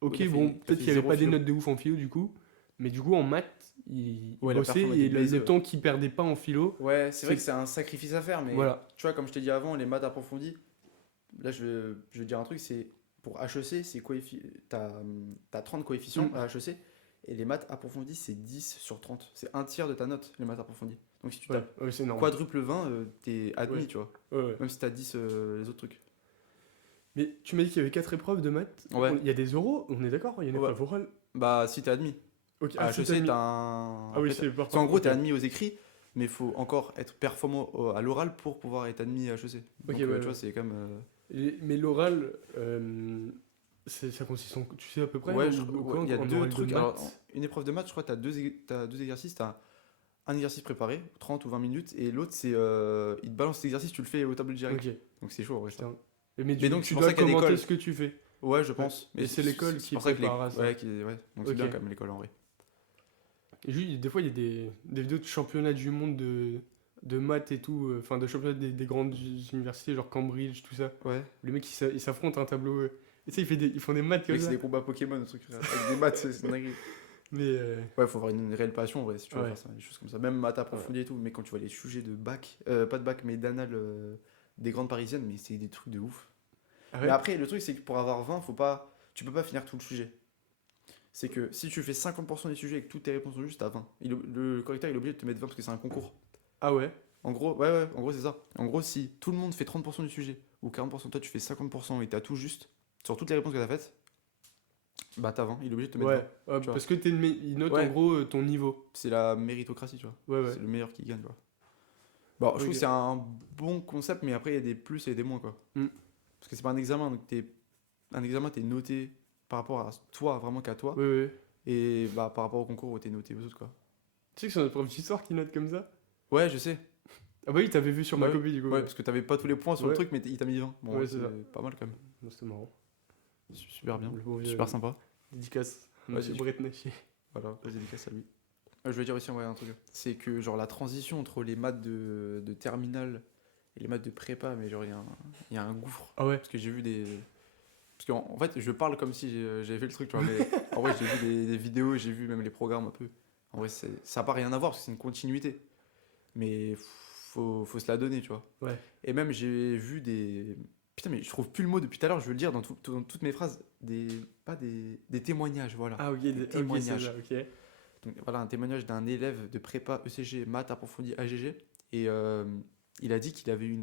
Ok, Il a fait- bon, il a peut-être fait qu'il avait zéro pas des philo. notes de ouf en philo, du coup. Mais du coup, en maths, il Ouais, la bossait performance et était le baise, temps qu'il perdait pas en philo. Ouais, c'est vrai C'est- que c'est un sacrifice à faire, mais Voilà. tu vois, comme je t'ai dit avant, les maths approfondies, là je vais dire un truc, c'est pour HEC, t'as 30 coefficients Mm. à HEC, et les maths approfondies, c'est 10 sur 30. C'est un tiers de ta note, les maths approfondies. Donc si tu Ouais, tapes ouais, c'est énorme. quadruple 20, t'es admis, Ouais. tu vois. Ouais, ouais. Même si t'as 10 les autres trucs. Mais tu m'as dit qu'il y avait 4 épreuves de maths. Ouais. Il y a des oraux, on est d'accord, il y a une Ouais. épreuve orale. Bah, si t'es admis. Ok, À si HEC, t'as mis- t'as un. Ah oui, Après, c'est par parce qu'en contre. gros, Ok, t'es admis aux écrits, mais il faut encore être performant à l'oral pour pouvoir être admis à HEC. Donc, Ok, ouais, tu ouais. vois, c'est quand même. Mais l'oral, ça consiste en. Tu sais à peu près Ouais, ou quoi, il y a en deux oral de trucs. maths. Alors, une épreuve de maths, je crois que t'as deux exercices. T'as un exercice préparé, 30 ou 20 minutes, et l'autre, c'est. Il te balance l'exercice, tu le fais au tableau direct. Ok, Donc, c'est chaud, ouais, ça. putain. Mais Mais donc, c'est tu pour dois ça qu'il y a commenter l'école. ce que tu fais. Ouais, je pense. Et c'est l'école qui pour ça que prépare à ça. Ouais, ouais. Donc, c'est Ok. bien quand même l'école en vrai. Et juste, des fois, il y a des vidéos de championnats du monde de maths et tout, enfin de championnats des grandes universités, genre Cambridge, tout ça. Ouais. Le mec, il s'affronte à un tableau. Et tu sais, ils font des maths comme Mec, c'est ça. des combats Pokémon, des trucs avec des maths, c'est une dinguerie. Mais Ouais, faut avoir une réelle passion, en vrai, si tu veux Ouais. faire ça, des choses comme ça. Même maths approfondi et tout, mais quand tu vois les sujets de bac, pas de bac, mais d'anal des grandes parisiennes, mais c'est des trucs de ouf. ah Mais ouais. après, le truc, c'est que pour avoir 20, tu peux pas finir tout le sujet. C'est que si tu fais 50% des sujets et que toutes tes réponses sont justes, t'as 20. Le correcteur, il est obligé de te mettre 20 parce que c'est un concours. Ah ouais. En gros, ouais, en gros, c'est ça. En gros, si tout le monde fait 30% du sujet, ou 40%, toi, tu fais 50% et t'as tout juste, sur toutes les réponses que t'as faites, bah t'as 20, il est obligé de te mettre 20. Ouais, ouais, tu vois. parce que il note Ouais. en gros ton niveau. C'est la méritocratie, tu vois. Ouais, ouais. C'est le meilleur qui gagne, quoi. Bon, je trouve Ok. que c'est un bon concept, mais après, il y a des plus et des moins, quoi. Mm. Parce que c'est pas un examen, donc un examen, t'es noté par rapport à toi, vraiment qu'à toi, Ouais, ouais. et bah par rapport au concours où t'es noté aux autres, quoi. Tu sais que c'est notre prof d'histoire qui note comme ça. Ouais, je sais. Ah bah oui, t'avais vu sur ma Ouais. copie du coup. Ouais, parce que t'avais pas tous les points sur le Ouais. truc, mais il t'a mis 20. Bon, Ouais, ouais, c'est ça. c'est pas mal quand même. Non, c'était marrant. Super bien. Le bon vieux, Super sympa. Dédicace. Ouais, Monsieur c'est- Bretney. Voilà, la dédicace à lui. Je vais dire aussi ouais, un truc. C'est que genre la transition entre les maths de terminale et les maths de prépa, mais genre il y a un gouffre. Ah ouais. Parce que j'ai vu des. Parce qu'en en fait, je parle comme si j'avais fait le truc, tu vois, mais en vrai, j'ai vu des vidéos, j'ai vu même les programmes un peu. En vrai, ça n'a pas rien à voir parce que c'est une continuité. Mais faut se la donner, tu vois. Ouais. Et même, j'ai vu des. Putain, mais je trouve plus le mot depuis tout à l'heure, je veux le dire dans toutes mes phrases. Pas des témoignages, voilà. Ah ok, Des ok, c'est témoignages. ça, ok. Donc voilà, un témoignage d'un élève de prépa ECG, maths approfondi AGG. Et il a dit qu'il avait eu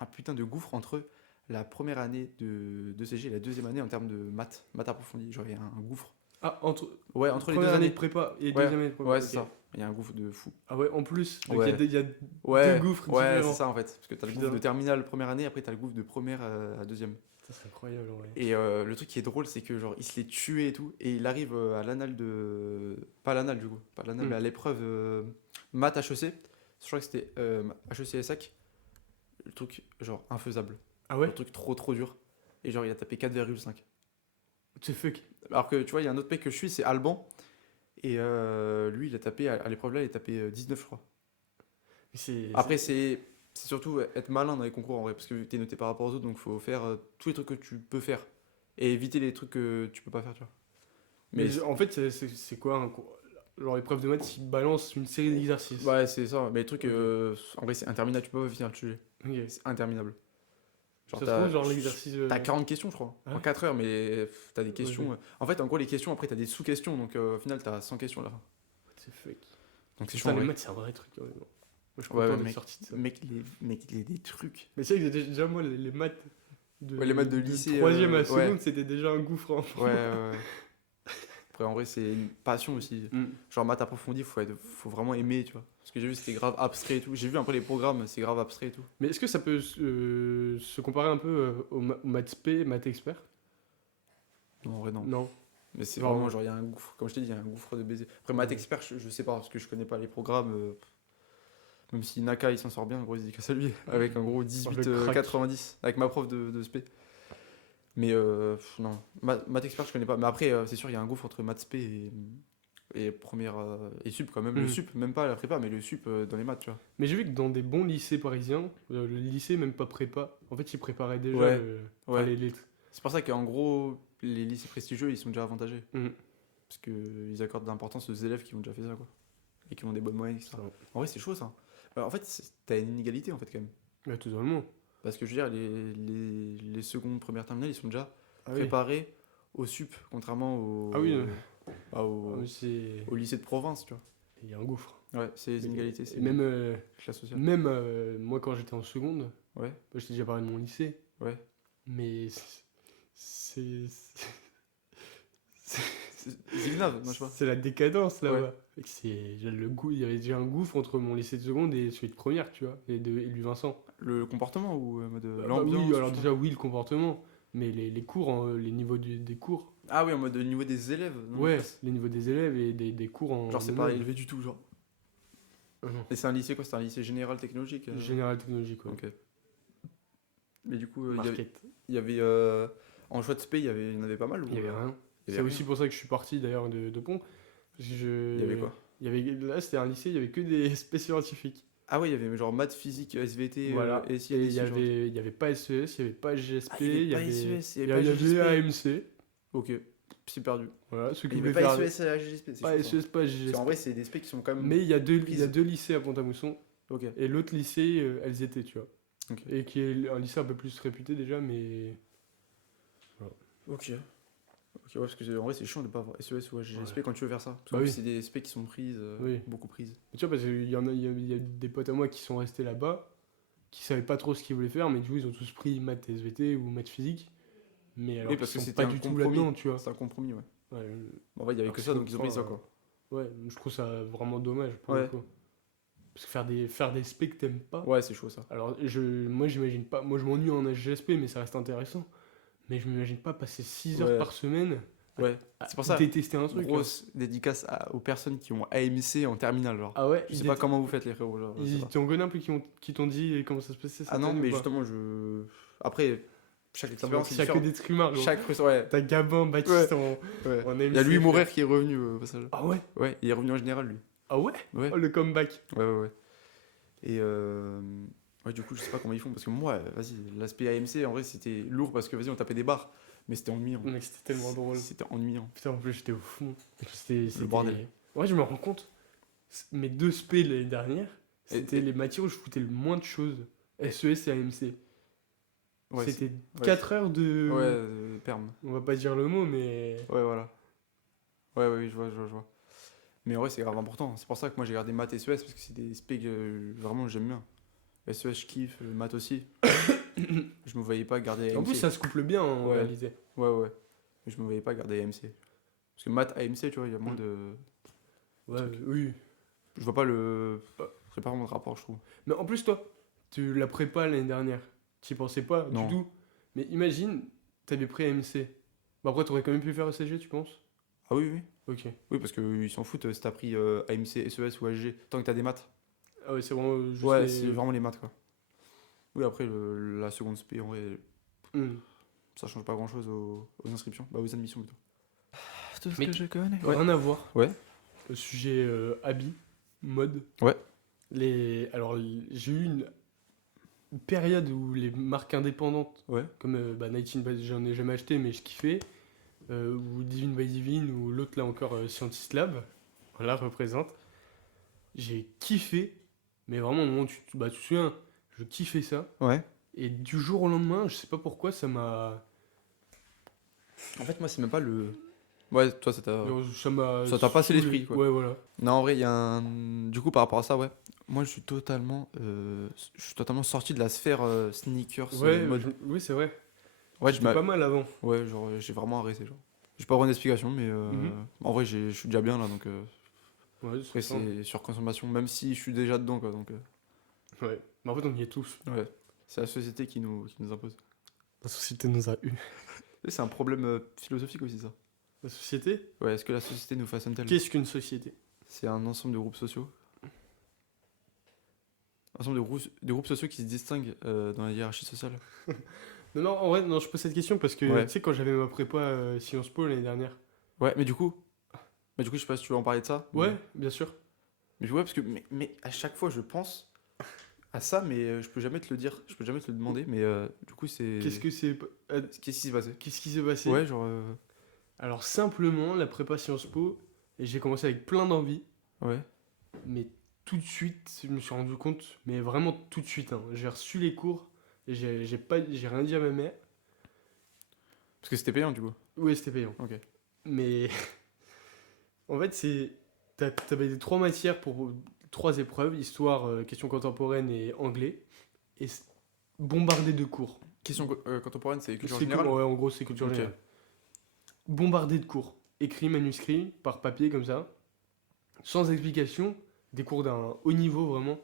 un putain de gouffre entre la première année de ECG et la deuxième année en termes de maths approfondi. Genre, il y a un gouffre. Ah, entre Ouais, entre les première deux année années. de prépa et Ouais, deuxième année de prépa. Ouais, ok. c'est ça. Il y a un gouffre de fou. Ah ouais, en plus. Donc Ouais. il y a Ouais, deux gouffres ouais, différents. c'est ça en fait. Parce que t'as le Putain. gouffre de terminale première année, après t'as le gouffre de première à deuxième. Ça, c'est incroyable en vrai. Et le truc qui est drôle, c'est que genre il se l'est tué et tout, et il arrive à l'anal de. Pas à l'anal du coup, pas à l'anal, Mm. mais à l'épreuve maths HEC. Je crois que c'était HEC et SAC. Le truc, genre infaisable. Ah ouais. Le truc trop dur. Et genre il a tapé 4,5. What the fuck? Alors que tu vois, il y a un autre mec que je suis, c'est Alban. Et lui, il a tapé, à l'épreuve là, il a tapé 19, je crois. Après, c'est surtout être malin dans les concours en vrai, parce que t'es noté par rapport aux autres, donc faut faire tous les trucs que tu peux faire. Et éviter les trucs que tu peux pas faire, tu vois. Mais En fait, c'est quoi un cours? Genre, épreuve de maths, ils balancent une série d'exercices. ouais, c'est ça. Mais les trucs, Ok. en vrai, c'est interminable, tu peux pas finir le sujet. Ok. C'est interminable. Genre, Ça se trouve, genre l'exercice. t'as 40 questions, je crois, Ah en ouais. 4 heures, mais t'as des questions. Ok. En fait, en gros, les questions, après, t'as des sous-questions, donc au final, t'as 100 questions à la fin. What the fuck? Donc c'est chaud Putain, en les vrai. maths, c'est un vrai truc, honnêtement. Moi, je suis Ouais, content ouais, d'être mec, sorti de ça. mec, il est des trucs. Mais c'est vrai que déjà, moi, les maths Ouais, les maths de lycée, troisième à ouais. seconde, c'était déjà un gouffre, hein. Ouais, ouais, ouais. Après, en vrai, c'est une passion aussi. Mm. Genre, maths approfondi, faut vraiment aimer, tu vois. Parce que j'ai vu, c'était grave abstrait et tout. J'ai vu un peu les programmes, c'est grave abstrait et tout. Mais est-ce que ça peut se comparer un peu au maths P, maths expert? Non, en vrai, non. Non. Mais c'est Genre, vraiment, genre, il y a un gouffre, comme je t'ai dit, il y a un gouffre de baiser. Après, maths Ouais. expert, je sais pas, parce que je connais pas les programmes. Même si Naka, il s'en sort bien, gros dédicace à lui. Avec un gros le 18, crack. 90, avec ma prof de spé. Mais non, maths expert, je connais pas. Mais après, c'est sûr, il y a un gouffre entre maths spé et première et sup quand même. Le Mm. sup, même pas la prépa, mais le sup dans les maths, tu vois. Mais j'ai vu que dans des bons lycées parisiens, le lycée même pas prépa, en fait ils préparaient déjà Ouais, enfin, ouais. les. C'est pour ça qu'en gros, les lycées prestigieux, ils sont déjà avantagés. Mm. Parce qu'ils accordent de l'importance aux élèves qui ont déjà fait ça, quoi. Et qui ont des bonnes moyennes, etc. Ça. En vrai, c'est chaud, ça. En fait, t'as une inégalité, en fait, quand même. Ouais, totalement. Parce que je veux dire, les secondes, premières terminales, ils sont déjà Ah oui. préparés au sup, contrairement Ah oui, bah, ah, mais c'est. au lycée de province, tu vois. Il y a un gouffre. Ouais, c'est les inégalités, Et c'est même, classe sociale. moi quand j'étais en seconde, Ouais, bah, je t'ai déjà parlé de mon lycée, ouais. mais c'est. C'est grave, non, je sais pas. C'est la décadence là-bas. Ouais. Et que le goût, il y avait déjà un gouffre entre mon lycée de seconde et celui de première, tu vois, et lui Vincent. Le comportement ou mode Bah l'ambiance oui, alors je sais déjà oui le comportement, mais les cours, les niveaux des cours, pas. Ah oui, en mode niveau des élèves. Non, ouais, les niveaux des élèves et des cours en genre, c'est pas élevé du tout, genre. Non. Et c'est un lycée quoi? C'est un lycée général technologique Général technologique, ouais. Ok. Mais du coup, Market. il y avait en choix de spé, il y en avait pas mal ou... Il y avait rien. Il y C'est avait aussi rien. pour ça que je suis parti d'ailleurs de Pont. Il y avait quoi? Là, c'était un lycée, il y avait que des spé scientifiques. Ah ouais, il y avait genre maths, physique, SVT, Voilà. et Et il y avait pas SES, il y avait pas GSP, Ah, il y avait pas SES, il y avait pas il y GSP. avait AMC. Ok, c'est perdu. Voilà, ceux qui Il y avait voulaient pas faire SES à la GSP, c'est pas chaud, ça. SES, pas Parce GSP. qu'en vrai, c'est des specs qui sont quand même. Mais il y a deux prises. lycées à Pont-à-Mousson Ok, et l'autre lycée, elles étaient, tu vois. ok. Et qui est un lycée un peu plus réputé déjà, mais Ok. Ok, ouais, parce que en vrai, c'est chiant de pas avoir SES ou GSP Ouais. quand tu veux faire ça. Parce Bah que oui. c'est des specs qui sont prises, Oui. beaucoup prises. tu vois, parce qu'il y en a, il y a des potes à moi qui sont restés là-bas, qui savaient pas trop ce qu'ils voulaient faire, mais du coup ils ont tous pris maths SVT ou maths physique. Mais alors parce qu'ils que sont c'était pas un du tout compromis. là-dedans, tu vois. C'est un compromis, ouais. Ouais, Bon, en vrai, il y avait alors que ça, donc ils ont pris ça, enfin, quoi. ouais, je trouve ça vraiment dommage pour Ouais. le coup. Parce que faire des specs que t'aimes pas. Ouais, c'est chaud, ça. Alors moi j'imagine pas, moi je m'ennuie en HGSP, mais ça reste intéressant. Mais je m'imagine pas passer 6 heures Ouais. par semaine Ouais. à C'est pour ça, détester un truc. hein. grosse dédicace aux personnes qui ont AMC en terminale, genre. Ah ouais, Je sais pas comment vous faites, les frérots, genre. je sais Ils pas. t'en connaissent un peu qui t'ont dit comment ça se passait cette Ah non, année ou mais pas? justement, Après, chaque expérience, Il c'est y a que différent. des trimards, gros. Chaque. Ouais. T'as Gabin, Baptiste Ouais. en Il y a AMC, lui, frère. Mourer, qui est revenu au passage. Ah ouais? Ouais, il est revenu en général, lui. Ah ouais? Ouais. Oh, le comeback. Ouais. Et ouais, du coup, je sais pas comment ils font parce que moi, vas-y, l'aspect AMC, en vrai, c'était lourd parce que vas-y, on tapait des barres, mais c'était ennuyant. Mec, c'était tellement drôle. C'était ennuyant. Putain, en plus, j'étais au fond. C'était bordel. Ouais, je me rends compte. Mes deux spé l'année dernière, c'était Et- les matières où je foutais le moins de choses. SES et AMC. Ouais, C'était ouais, 4 heures de. Ouais, perme. On va pas dire le mot, mais. Ouais, voilà. Ouais, je vois. Mais en vrai, c'est grave important. C'est pour ça que moi, j'ai gardé maths et SES parce que c'est des specs vraiment j'aime bien. SES, je kiffe, maths aussi. Je me voyais pas garder AMC. En plus, ça se couple bien en Ouais. réalité. Ouais. Mais je me voyais pas garder AMC. Parce que maths, AMC, tu vois, il y a moins de. Ouais, oui. Je vois pas le. C'est pas vraiment de rapport, je trouve. Mais en plus, toi, tu la prépa l'année dernière. Tu y pensais pas Non. du tout. Mais imagine, t'avais pris AMC. Bah après, t'aurais quand même pu faire ECG, tu penses? Ah oui. Ok. Oui, parce qu'ils s'en foutent si t'as pris AMC, SES ou HG, tant que t'as des maths. Ah ouais, c'est vraiment juste Ouais, les- c'est vraiment les maths, quoi. Oui, après, la seconde spé, en vrai, Hmm. ça change pas grand chose aux inscriptions, aux admissions plutôt. Tout ce Mais que je connais. Rien à voir. Ouais. Le sujet habits, mode. Ouais. Alors, j'ai eu une période où les marques indépendantes, Ouais. comme 19, j'en ai jamais acheté, mais je kiffais, ou Divine by Divine, ou l'autre là encore, Scientist Lab, voilà, représente. J'ai kiffé, mais vraiment, au moment où tu te souviens, je kiffais ça. Ouais. Et du jour au lendemain, je sais pas pourquoi, ça m'a. En fait, moi, c'est même pas le. Ouais, toi, ça t'a. Ça t'a passé saoulé. l'esprit, quoi. Ouais, voilà. Non, en vrai, il y a un. Du coup, par rapport à ça, ouais. Moi, je suis totalement sorti de la sphère sneakers Ouais, mode. oui, c'est vrai. Ouais, J'étais pas mal avant. Ouais, genre, j'ai vraiment arrêté, genre. Je vais pas avoir une explication, mais en vrai, je suis déjà bien là, donc. Ouais, Après, ça. c'est surconsommation, même si je suis déjà dedans, quoi, donc. Ouais. Mais en fait, on y est tous. Ouais. C'est la société qui nous impose. La société nous a eu. C'est un problème philosophique aussi, ça. La société? Ouais, est-ce que la société nous façonne-t-elle? Qu'est-ce qu'une société? C'est un ensemble de groupes sociaux. Un ensemble de groupes sociaux qui se distinguent dans la hiérarchie sociale. Non, en vrai, non, je pose cette question parce que, Ouais. tu sais, quand j'avais ma prépa Sciences Po l'année dernière. Ouais, mais du coup, je sais pas si tu veux en parler de ça. Ouais, bien sûr. Mais ouais, parce que mais à chaque fois, je pense à ça, mais je peux jamais te le dire, je peux jamais te le demander, mais du coup, c'est. Qu'est-ce que c'est Qu'est-ce qui s'est passé? Qu'est-ce qui s'est passé? Ouais, genre. Alors, simplement, la prépa Sciences Po, et j'ai commencé avec plein d'envie, Ouais. mais tout de suite, je me suis rendu compte, mais vraiment tout de suite, hein, j'ai reçu les cours, et j'ai rien dit à ma mère. Parce que c'était payant, du coup. Ouais, c'était payant. Ok. Mais en fait, t'avais 3 matières pour 3 épreuves, histoire, questions contemporaines et anglais, et bombardé de cours. Question contemporaine, c'est culture C'est générale. ouais, en gros, c'est culture Ok. générale. Bombardé de cours, écrit, manuscrit, par papier comme ça, sans explication, des cours d'un haut niveau vraiment,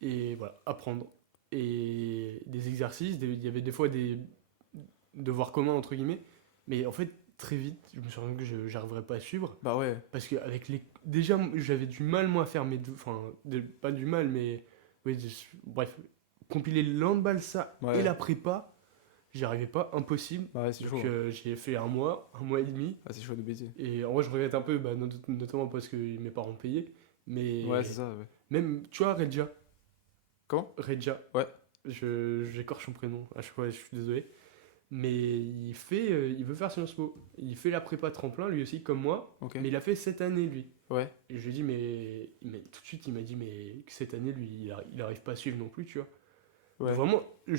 et voilà, apprendre. Et des exercices, il y avait des fois des devoirs communs entre guillemets, mais en fait, très vite, je me suis rendu compte que je n'arriverais pas à suivre. Bah ouais. Parce que déjà, j'avais du mal, moi, à faire mes enfin, pas du mal, mais oui, bref, compiler l'embalsa Ouais. et la prépa, j'y arrivais pas, impossible. Bah ouais, c'est chaud. Donc j'ai fait un mois et demi. Ah, c'est chaud de baiser. Et en vrai, je regrette un peu, notamment parce que mes parents payaient. Mais Ouais, c'est ça, ouais. même, tu vois, Redja. Comment? Redja. Ouais. J'écorche son prénom, à chaque fois, je suis désolé. Mais il veut faire Sciences Po. Il fait la prépa tremplin, lui aussi, comme moi. Ok. Mais il a fait cette année, lui. Ouais. Et je lui ai dit, mais tout de suite, il m'a dit, mais cette année, lui, il arrive pas à suivre non plus, tu vois. Ouais. Vraiment, et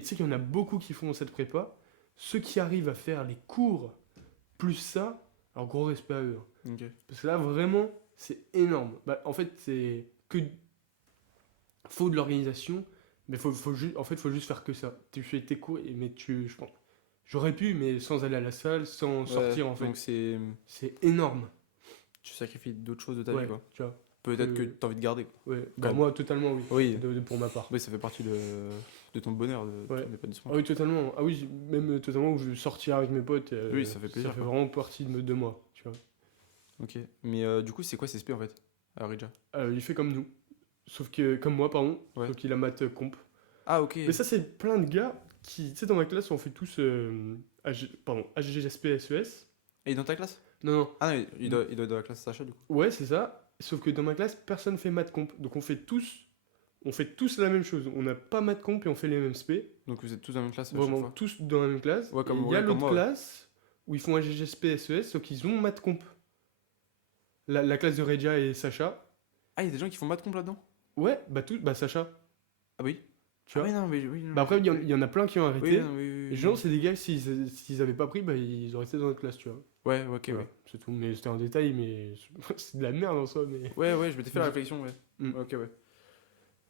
tu sais qu'il y en a beaucoup qui font cette prépa. Ceux qui arrivent à faire les cours plus ça, alors gros respect à eux. Hein. Ok. Parce que là, vraiment, c'est énorme. Bah, en fait, c'est que. Faut de l'organisation, mais faut juste faire que ça. Tu fais tes cours, je pense. J'aurais pu, mais sans aller à la salle, sans sortir, en fait. Donc C'est énorme. tu sacrifies d'autres choses de ta Ouais, vie, quoi. tu vois. Peut-être que t'as envie de garder, quoi. Ouais. Quand Bah, même. moi, totalement, oui. Oui. Pour ma part. Oui, ça fait partie de ton bonheur, de Ouais. ton épanouissement. Ah oui, totalement. Ah oui, même totalement où je veux sortir avec mes potes. Oui, ça fait plaisir, Ça fait quoi. vraiment partie de moi, tu vois. Ok. Mais du coup, c'est quoi CSP en fait? À Rija? Il fait comme nous. Sauf que, comme moi, pardon. Ouais. Sauf qu'il a maths comp. Ah, ok. Mais ça, c'est plein de gars qui, tu sais, dans ma classe, on fait tous AGSP, SES. Et dans ta classe? Non, non. Ah non, il doit être dans la classe Sacha, du coup. Ouais, c'est ça. Sauf que dans ma classe, personne fait maths comp. Donc on fait tous la même chose. On n'a pas maths comp et on fait les mêmes SP. Donc vous êtes tous dans la même classe à chaque Vraiment, fois? tous dans la même classe. Ouais, comme Et il y a comme l'autre moi, ouais. classe où ils font AGSP, SES, sauf qu'ils ont maths comp. La classe de Regia et Sacha. Ah, il y a des gens qui font maths comp là-dedans? Ouais, Sacha. Ah oui? Tu vois. Ah oui, non, mais oui. Non, Après, il y en a plein qui ont arrêté. oui, non, oui. Et genre, c'est des gars, s'ils avaient pas pris, ils auraient resté dans notre classe, tu vois. Ouais, ok, Voilà, ouais. c'est tout. Mais c'était un détail, mais c'est de la merde en soi. Mais... Ouais, je m'étais fait la réflexion, ouais. Mm. Ok, ouais.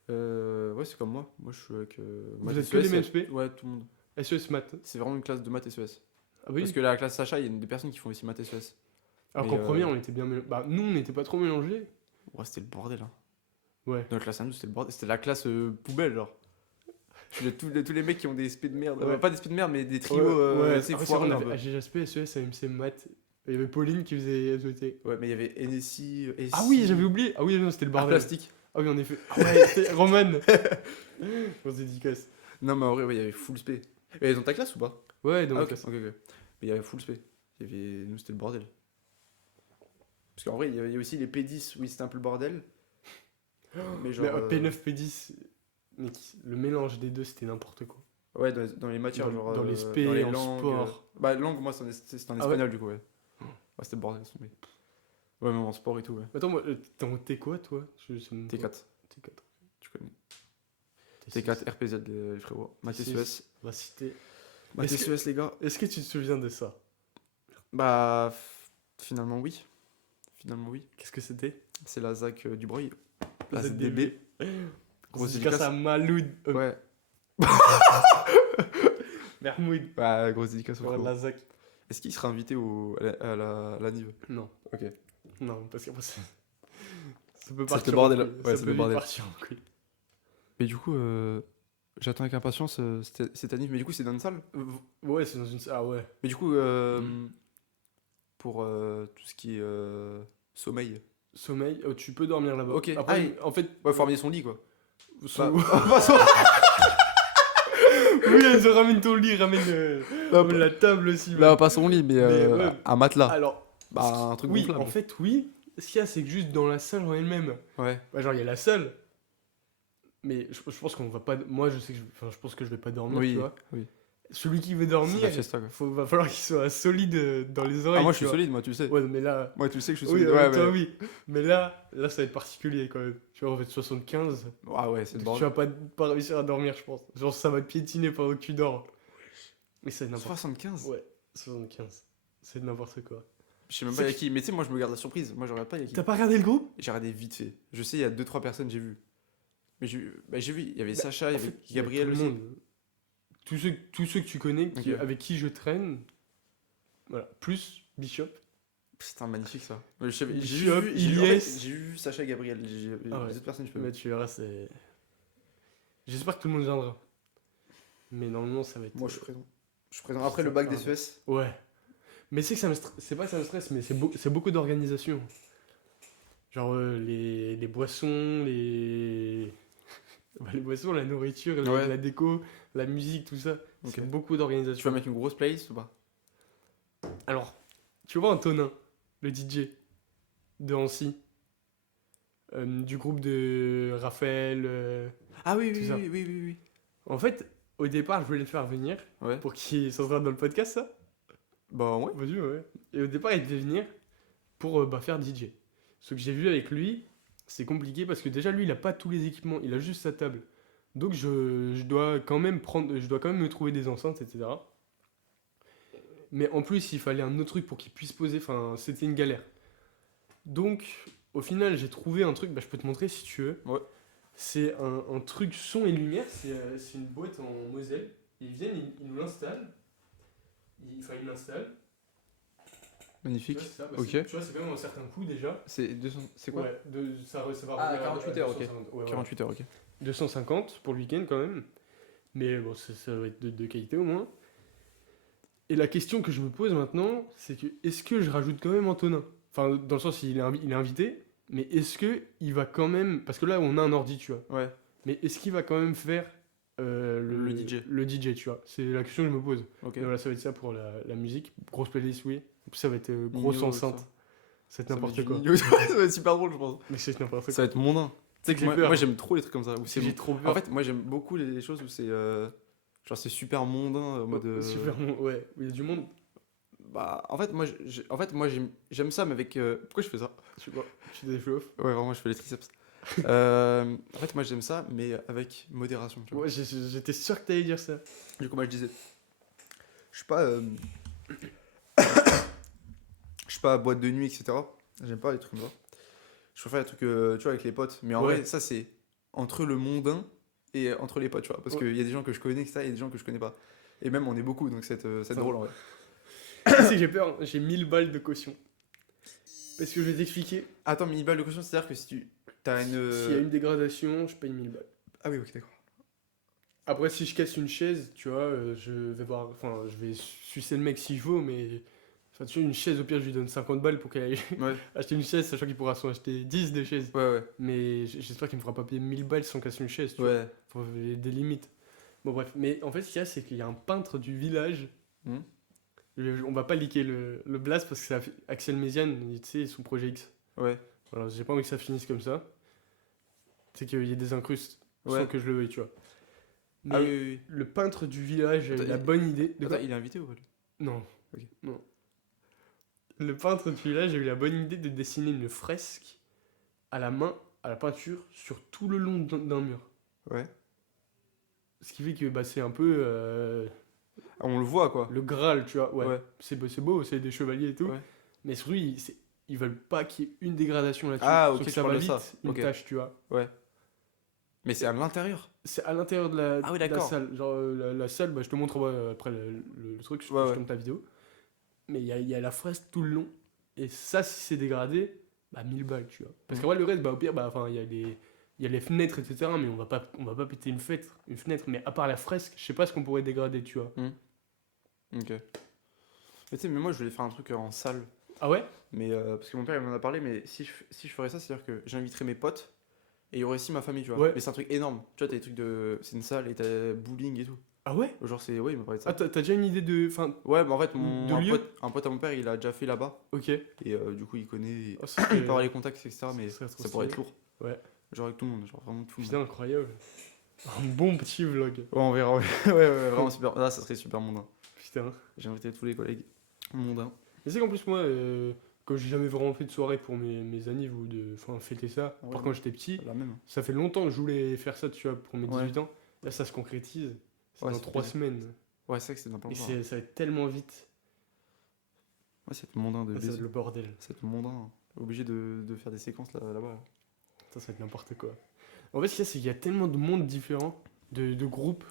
Ouais, c'est comme moi. Moi, je suis avec. Vous maths êtes que SES, les mêmes SP? Ouais, tout le monde. SES maths. C'est vraiment une classe de maths SES. Ah oui. Parce que la classe Sacha, il y a des personnes qui font aussi maths SES. Alors mais, qu'en première, on était bien mélangés. Bah, nous, on n'était pas trop mélangés. Ouais, c'était le bordel, hein. Ouais. Dans la classe 1, c'était le bordel. C'était la classe poubelle, genre. Tous les mecs qui ont des SP de merde. Ouais. Pas des SP de merde, mais des trios ouais, assez foireux, un on peu. avait AGSP, SES, AMC maths. Il y avait Pauline qui faisait SVT. Ouais, mais il y avait NSI. Ah oui, j'avais oublié. Ah oui, non, c'était le Art bordel. plastique. Ah oui, en effet. Ah ouais, c'était Roman. On se dédicace. Non, mais en vrai, ouais, il y avait full SP. Et dans ta classe ou pas? Ouais, dans Ah, ma ok, classe. ok, ok. Mais il y avait full spé. Il y avait... Nous, c'était le bordel. Parce qu'en vrai, il y a aussi les P10, oui, c'était un peu le bordel. Mais Mais genre. P9, P10, mec, le mélange des deux, c'était n'importe quoi. Ouais, dans les matières, genre. Dans les Dans spé, les en langues. sport. Bah, langue, moi, c'était en Ah ouais? espagnol, du coup, ouais. Ouais, c'était le bordel, laisse tomber. Ouais, mais en sport et tout, ouais. Attends, moi, t'es quoi, toi? Ça me- T4, T4. tu connais. T6. T4, RPZ, les frérots. Maths T6. SES. La cité. Maths Est-ce que, SES, les gars. est-ce que tu te souviens de ça? Bah, finalement, oui. Finalement, oui. Qu'est-ce que c'était? C'est la ZAC du Breuil. La ZDB. ZDB. Grosse Dédicace à dédicace. Maloud. Ouais. Mermoud. Ouais, grosse dédicace au Pour frérot. la ZAC. Est-ce qu'il sera invité à la Nive? Non. Ok. Non, parce qu'après, ça peut Ça partir le bordel, en couille. ouais, Ça c'est peut le vite bordel. partir en couille. Mais du coup, j'attends avec impatience cette Nive. Mais du coup, c'est dans une salle. Ouais, c'est dans une... Ah ouais. Mais du coup, pour tout ce qui est sommeil. Sommeil, tu peux dormir là-bas. Ok. Après, en fait... Ouais, faut ramener son lit, quoi. sous- Bah, oui, elle se ramène ton lit, ramène Là, la table aussi. là, pas son lit, mais, ouais. un matelas. Alors, Bah, un truc oui, gonflable. en fait, oui. Ce qu'il y a, c'est que juste dans la salle en elle-même, Ouais. bah, genre, il y a la salle. Mais je pense qu'on va pas... Moi, je sais que je pense que je vais pas dormir, Oui, tu vois. oui. Celui qui veut C'est dormir, la fiesta, quoi. va falloir qu'il soit solide dans les oreilles. Ah, moi, je tu suis vois. solide, moi, tu le sais. Ouais, mais là... Moi, tu le sais que je suis Oui, solide. Ouais, toi, mais... oui. Mais là, ça va être particulier quand même. Tu vois, en fait, 75, Ah ouais, c'est le tu bordel. vas pas réussir à dormir, je pense. Genre, ça va te piétiner pendant que tu dors. Mais c'est n'importe 75. Ouais, 75. C'est n'importe quoi. Je sais même pas C'est y a qui. Mais tu sais, moi, je me garde la surprise. Moi, je regarde pas y a qui. T'as pas regardé le groupe? J'ai regardé vite fait. Je sais, il y a 2-3 personnes, j'ai vu. Mais j'ai vu, il y avait Bah, Sacha, il y En avait fait, il y a Gabriel tout aussi. le monde. Tous ceux que tu connais, Ok. avec qui je traîne, voilà. Plus Bishop. Putain, magnifique ça. Ouais, J'ai Bishop, vu, Ilyes. j'ai vu Sacha et Gabriel. Ah ouais. Les autres personnes, je peux. Mais tu verras, c'est... J'espère que tout le monde viendra. Mais normalement, ça va être... Moi, je suis présent. Je suis présent. Après le bac des SES. Ouais. Mais c'est que ça me c'est pas que ça me stresse, mais c'est beaucoup d'organisation. Genre les boissons, bah, les boissons, la nourriture, Ouais. la déco, la musique, tout ça. Ok. C'est beaucoup Tu d'organisation. vas mettre une grosse playlist ou pas? Alors, tu vois Antonin, le DJ de Annecy, du groupe de Raphaël. Ah oui, Tout oui, ça. oui, oui, oui, oui. En fait, au départ, je voulais le faire venir Ouais. pour qu'il s'en sera dans le podcast, ça. Bah ouais. Vas-y, ouais. Et au départ, il devait venir pour faire DJ. Ce que j'ai vu avec lui, c'est compliqué parce que déjà, lui, il a pas tous les équipements, il a juste sa table. Donc, je dois quand même me trouver des enceintes, etc. Mais en plus, il fallait un autre truc pour qu'il puisse poser. Enfin, c'était une galère. Donc, au final, j'ai trouvé un truc. Bah, je peux te montrer si tu veux. Ouais. C'est un truc son et lumière. C'est une boîte en Moselle. Ils viennent, ils nous l'installent. Il l'installe. Magnifique. Tu vois, c'est ça. Bah, Ok. Tu vois, c'est quand même un certain coût déjà. C'est 200. C'est quoi? Ouais, ça va Ah, revenir à 48 heures, ok. 250. Ouais, voilà. 48 heures, ok. 250 pour le week-end quand même. Mais bon, ça va être de qualité au moins. Et la question que je me pose maintenant, c'est que est-ce que je rajoute quand même Antonin? Enfin, dans le sens, il est invité, mais est-ce que il va quand même. Parce que là, on a un ordi, tu vois. Ouais. Mais est-ce qu'il va quand même faire Le DJ. Le DJ, tu vois. C'est la question que je me pose. Ok. Et voilà, ça va être ça pour la musique. Grosse playlist, oui. En plus, ça va être grosse Nino, enceinte. ça. C'est Ça va n'importe être quoi. du Nino. Ça va être super drôle, je pense. Mais c'est n'importe quoi. Ça va être mondain. Tu sais que J'ai moi, peur. moi, j'aime trop les trucs comme ça. Où J'ai trop peur. En fait, moi j'aime beaucoup les choses où c'est genre c'est super mondain en mode Super bon, ouais. Il y a du monde. bah en fait moi j'aime ça mais avec pourquoi je fais ça? Je sais pas. Tu développes. Ouais, vraiment je fais les triceps. En fait moi j'aime ça mais avec modération, tu vois. Ouais, j'étais sûr que t'allais dire ça. Du coup moi je disais je suis pas je suis pas boîte de nuit etc. J'aime pas les trucs comme ça. Je préfère les trucs tu vois avec les potes mais en Ouais. vrai ça c'est entre le mondain et entre les potes, tu vois, parce Ouais. qu'il y a des gens que je connais, etc., et des gens que je connais pas. Et même, on est beaucoup, donc c'est drôle en vrai. Tu sais que j'ai peur, j'ai 1000 balles de caution. Parce que je vais t'expliquer. Attends, 1000 balles de caution, c'est-à-dire que si tu as une. S'il y a une dégradation, je paye 1000 balles. Ah oui, ok, d'accord. Après, si je casse une chaise, tu vois, je vais voir. Enfin, je vais sucer le mec si je veux, mais. Enfin, tu vois, une chaise, au pire, je lui donne 50 balles pour qu'elle aille Ouais, acheter une chaise, sachant qu'il pourra s'en acheter 10 de chaises. ouais, Mais j'espère qu'il me fera pas payer 1000 balles sans casser une chaise, tu vois. ouais. Faut des limites. Bon, bref. Mais en fait, ce qu'il y a, c'est qu'il y a un peintre du village Hmm. On va pas liker le blast parce que c'est Axel Méziane, tu sais, son projet X. Ouais. Voilà, j'ai pas envie que ça finisse comme ça. C'est qu'il y ait des incrustes sans Ouais. que je le veuille, tu vois. Ah oui, Mais oui, oui. le peintre du village a eu Attends, la bonne idée. De Attends, quoi il est invité ou pas? Non. Ok. Non. Le peintre du village a eu la bonne idée de dessiner une fresque à la main, à la peinture, sur tout le long d'un mur. Ouais. Ce qui fait que bah, c'est un peu Ah, on le voit, quoi. le Graal, tu vois. Ouais. Ouais. C'est beau, c'est des chevaliers et tout. Ouais. Mais surtout, ils veulent pas qu'il y ait une dégradation là-dessus. Ah, Sauf ok, que tu ça parles va de vite, ça. une Ok. tâche, tu vois. Ouais. Mais c'est à l'intérieur. C'est à l'intérieur de Ah oui, de la d'accord. salle. Genre, la salle, bah, je te montre après le truc, Ouais, je ouais. te montre la vidéo. Mais il y a la fresque tout le long. Et ça, si c'est dégradé, bah 1000 balles, tu vois. Parce Mhm. qu'en vrai, le reste, bah, au pire, bah, enfin, il y a les fenêtres, etc. Mais on va pas péter une fenêtre. Mais à part la fresque, je sais pas ce qu'on pourrait dégrader, tu vois. Ok. Mais tu sais, mais moi je voulais faire un truc en salle. Ah ouais? Mais parce que mon père il m'en a parlé, mais si je ferais ça, c'est-à-dire que j'inviterais mes potes et il y aurait aussi ma famille, tu vois. Ouais. Mais c'est un truc énorme. Tu vois, t'as des trucs de. C'est une salle et t'as bowling et tout. Ah ouais? Genre, c'est. Ouais, il m'a parlé de Ah, ça. t'as déjà une idée de. Enfin, Ouais, mais en fait, de un lieu? pote à mon père, il a déjà fait là-bas. Ok. Et du coup, il connaît. Oh, ça Il serait- peut avoir les contacts, etc. Mais ça serait trop ça pourrait être stylé. lourd. Ouais. Genre avec tout le monde, genre vraiment tout le monde. Putain, incroyable. Un bon petit vlog. Ouais, on verra. Ouais, ouais, vraiment super. Là, ça serait super mondain. Putain. J'ai invité tous les collègues mondains. Mais c'est qu'en plus, moi, quand j'ai jamais vraiment fait de soirée pour mes annives ou de fêter ça, Ouais, par quand j'étais petit, La même. ça fait longtemps que je voulais faire ça, tu vois, pour mes Ouais. 18 ans. Là, ça se concrétise. C'est Ouais, dans c'est 3 plaisir. semaines. Ouais, c'est vrai que c'est n'importe Et quoi. ça va être tellement vite. Ouais, c'est mondain de Ça va baiser. être le bordel. C'est mondain. Obligé de faire des séquences là-bas. Ça va être n'importe quoi. En fait, ce qu'il y a, c'est qu'il y a tellement de mondes différents, de groupes.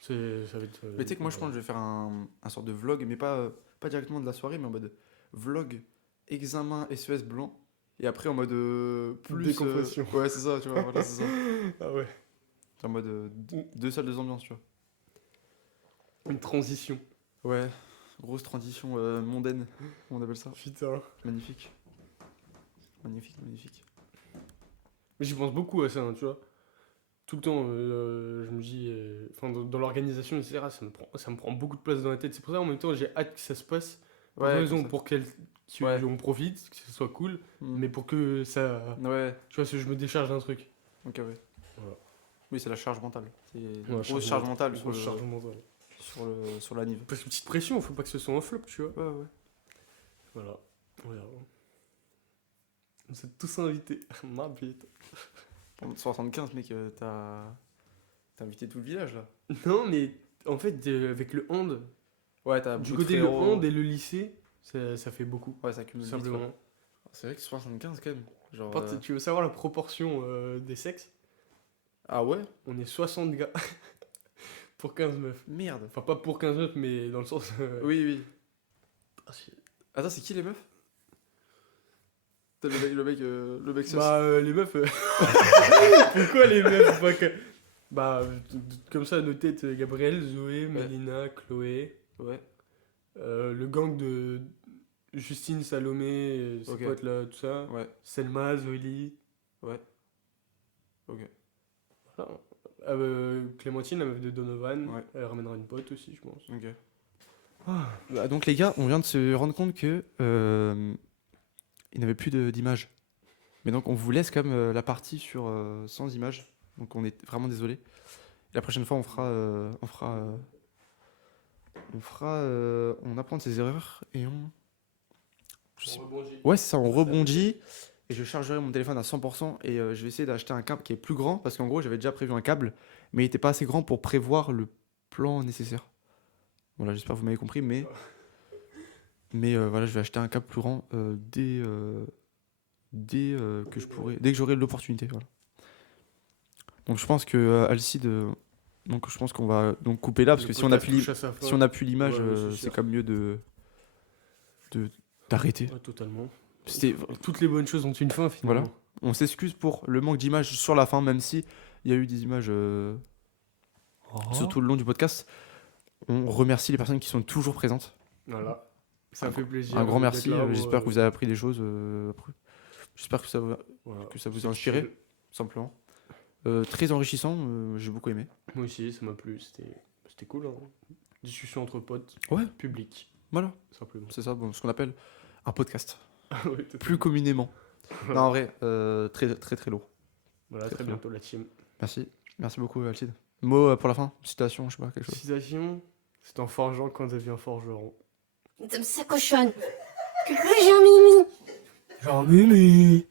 Ça va être. Mais tu sais que moi je pense que je vais faire un sorte de vlog, mais pas directement de la soirée, mais en mode vlog, examen SES blanc. Et après en mode plus. Décompression. Ouais, c'est ça, tu vois, voilà, c'est ça. Ah ouais. En mode deux salles, deux ambiances, tu vois. Une transition. Ouais, grosse transition mondaine, on appelle ça. Putain. Magnifique. Magnifique, magnifique. Mais j'y pense beaucoup à ça, hein, tu vois. Tout le temps, je me dis, enfin, dans l'organisation, etc., ça me prend beaucoup de place dans la tête. C'est pour ça, en même temps, j'ai hâte que ça se passe. Pour Ouais, deux comme raisons, ça. pour Ouais. qu'on profite, que ce soit cool, Hmm. mais pour que ça. Ouais, Tu vois, je me décharge d'un truc. ok, ouais. Voilà. Oui, c'est la charge mentale. C'est une Ouais, grosse charge mentale grosse charge mentale. sur la nive. Parce que petite pression, faut pas que ce soit un flop, tu vois. Ouais, ouais. Voilà. Voilà. Vous êtes tous invités. Ma bite. Pour 75, mec, t'as invité tout le village là. Non, mais en fait, avec le hand, Ouais, t'as du beaucoup de côté le frérots. hand et le lycée, ça fait beaucoup. Ouais, ça cumule Tout vite, simplement. quoi. C'est vrai que 75 quand même. Genre, Par contre, tu veux savoir la proportion des sexes? Ah ouais? On est 60 gars pour 15 meufs. Merde. Enfin, pas pour 15 meufs, mais dans le sens. Oui, oui. Ah, Attends, c'est qui les meufs? T'as le mec sus. bah, les meufs. Pourquoi les meufs pas que... Bah, comme ça, nos têtes Gabriel, Zoé, Mélina, Chloé. Ouais. Le gang de Justine, Salomé, ses Ok. potes là, tout ça. Ouais. Selma, Zoélie. Ouais. Ok. Voilà. Clémentine, la meuf de Donovan. Ouais. Elle ramènera une pote aussi, je pense. Ok. Bah, donc les gars, on vient de se rendre compte que il n'y avait plus d'image. Mais donc on vous laisse quand même la partie sur sans image. Donc on est vraiment désolé. La prochaine fois on apprend de ses erreurs et on. Je sais- Ouais, c'est ça, on rebondit. Et je chargerai mon téléphone à 100% et je vais essayer d'acheter un câble qui est plus grand parce qu'en gros j'avais déjà prévu un câble, mais il n'était pas assez grand pour prévoir le plan nécessaire. Voilà, j'espère que vous m'avez compris, mais voilà, je vais acheter un câble plus grand dès que j'aurai l'opportunité. Voilà. Donc je pense que Alcide, donc je pense qu'on va donc couper là parce que si on n'a plus l'image, Ouais, mais c'est c'est sûr. quand même mieux d'arrêter. Ouais, totalement. C'était Toutes les bonnes choses ont une fin finalement. Voilà. On s'excuse pour le manque d'images sur la fin, même si il y a eu des images sur tout le long du podcast. On remercie les personnes qui sont toujours présentes. Voilà. Ça me fait plaisir. Un grand d'être merci. là, J'espère que vous avez appris des choses. Après. J'espère que ça voilà. vous C'est a inspiré, chill. simplement. Très enrichissant. J'ai beaucoup aimé. Moi aussi, ça m'a plu. C'était cool. Hein. discussion entre potes, Ouais. public, Voilà, simplement. c'est ça, bon, ce qu'on appelle un podcast, Ouais, totalement. plus communément. Non, en vrai, très très très lourd. Voilà, très très bien. bientôt la team. Merci beaucoup, Alcide. Mot pour la fin, citation, je sais pas, quelque chose. Citation, c'est en forgeant qu'on devient forgeron. Comme ça cochonne. Que j'ai un mimi. Genre Mimi.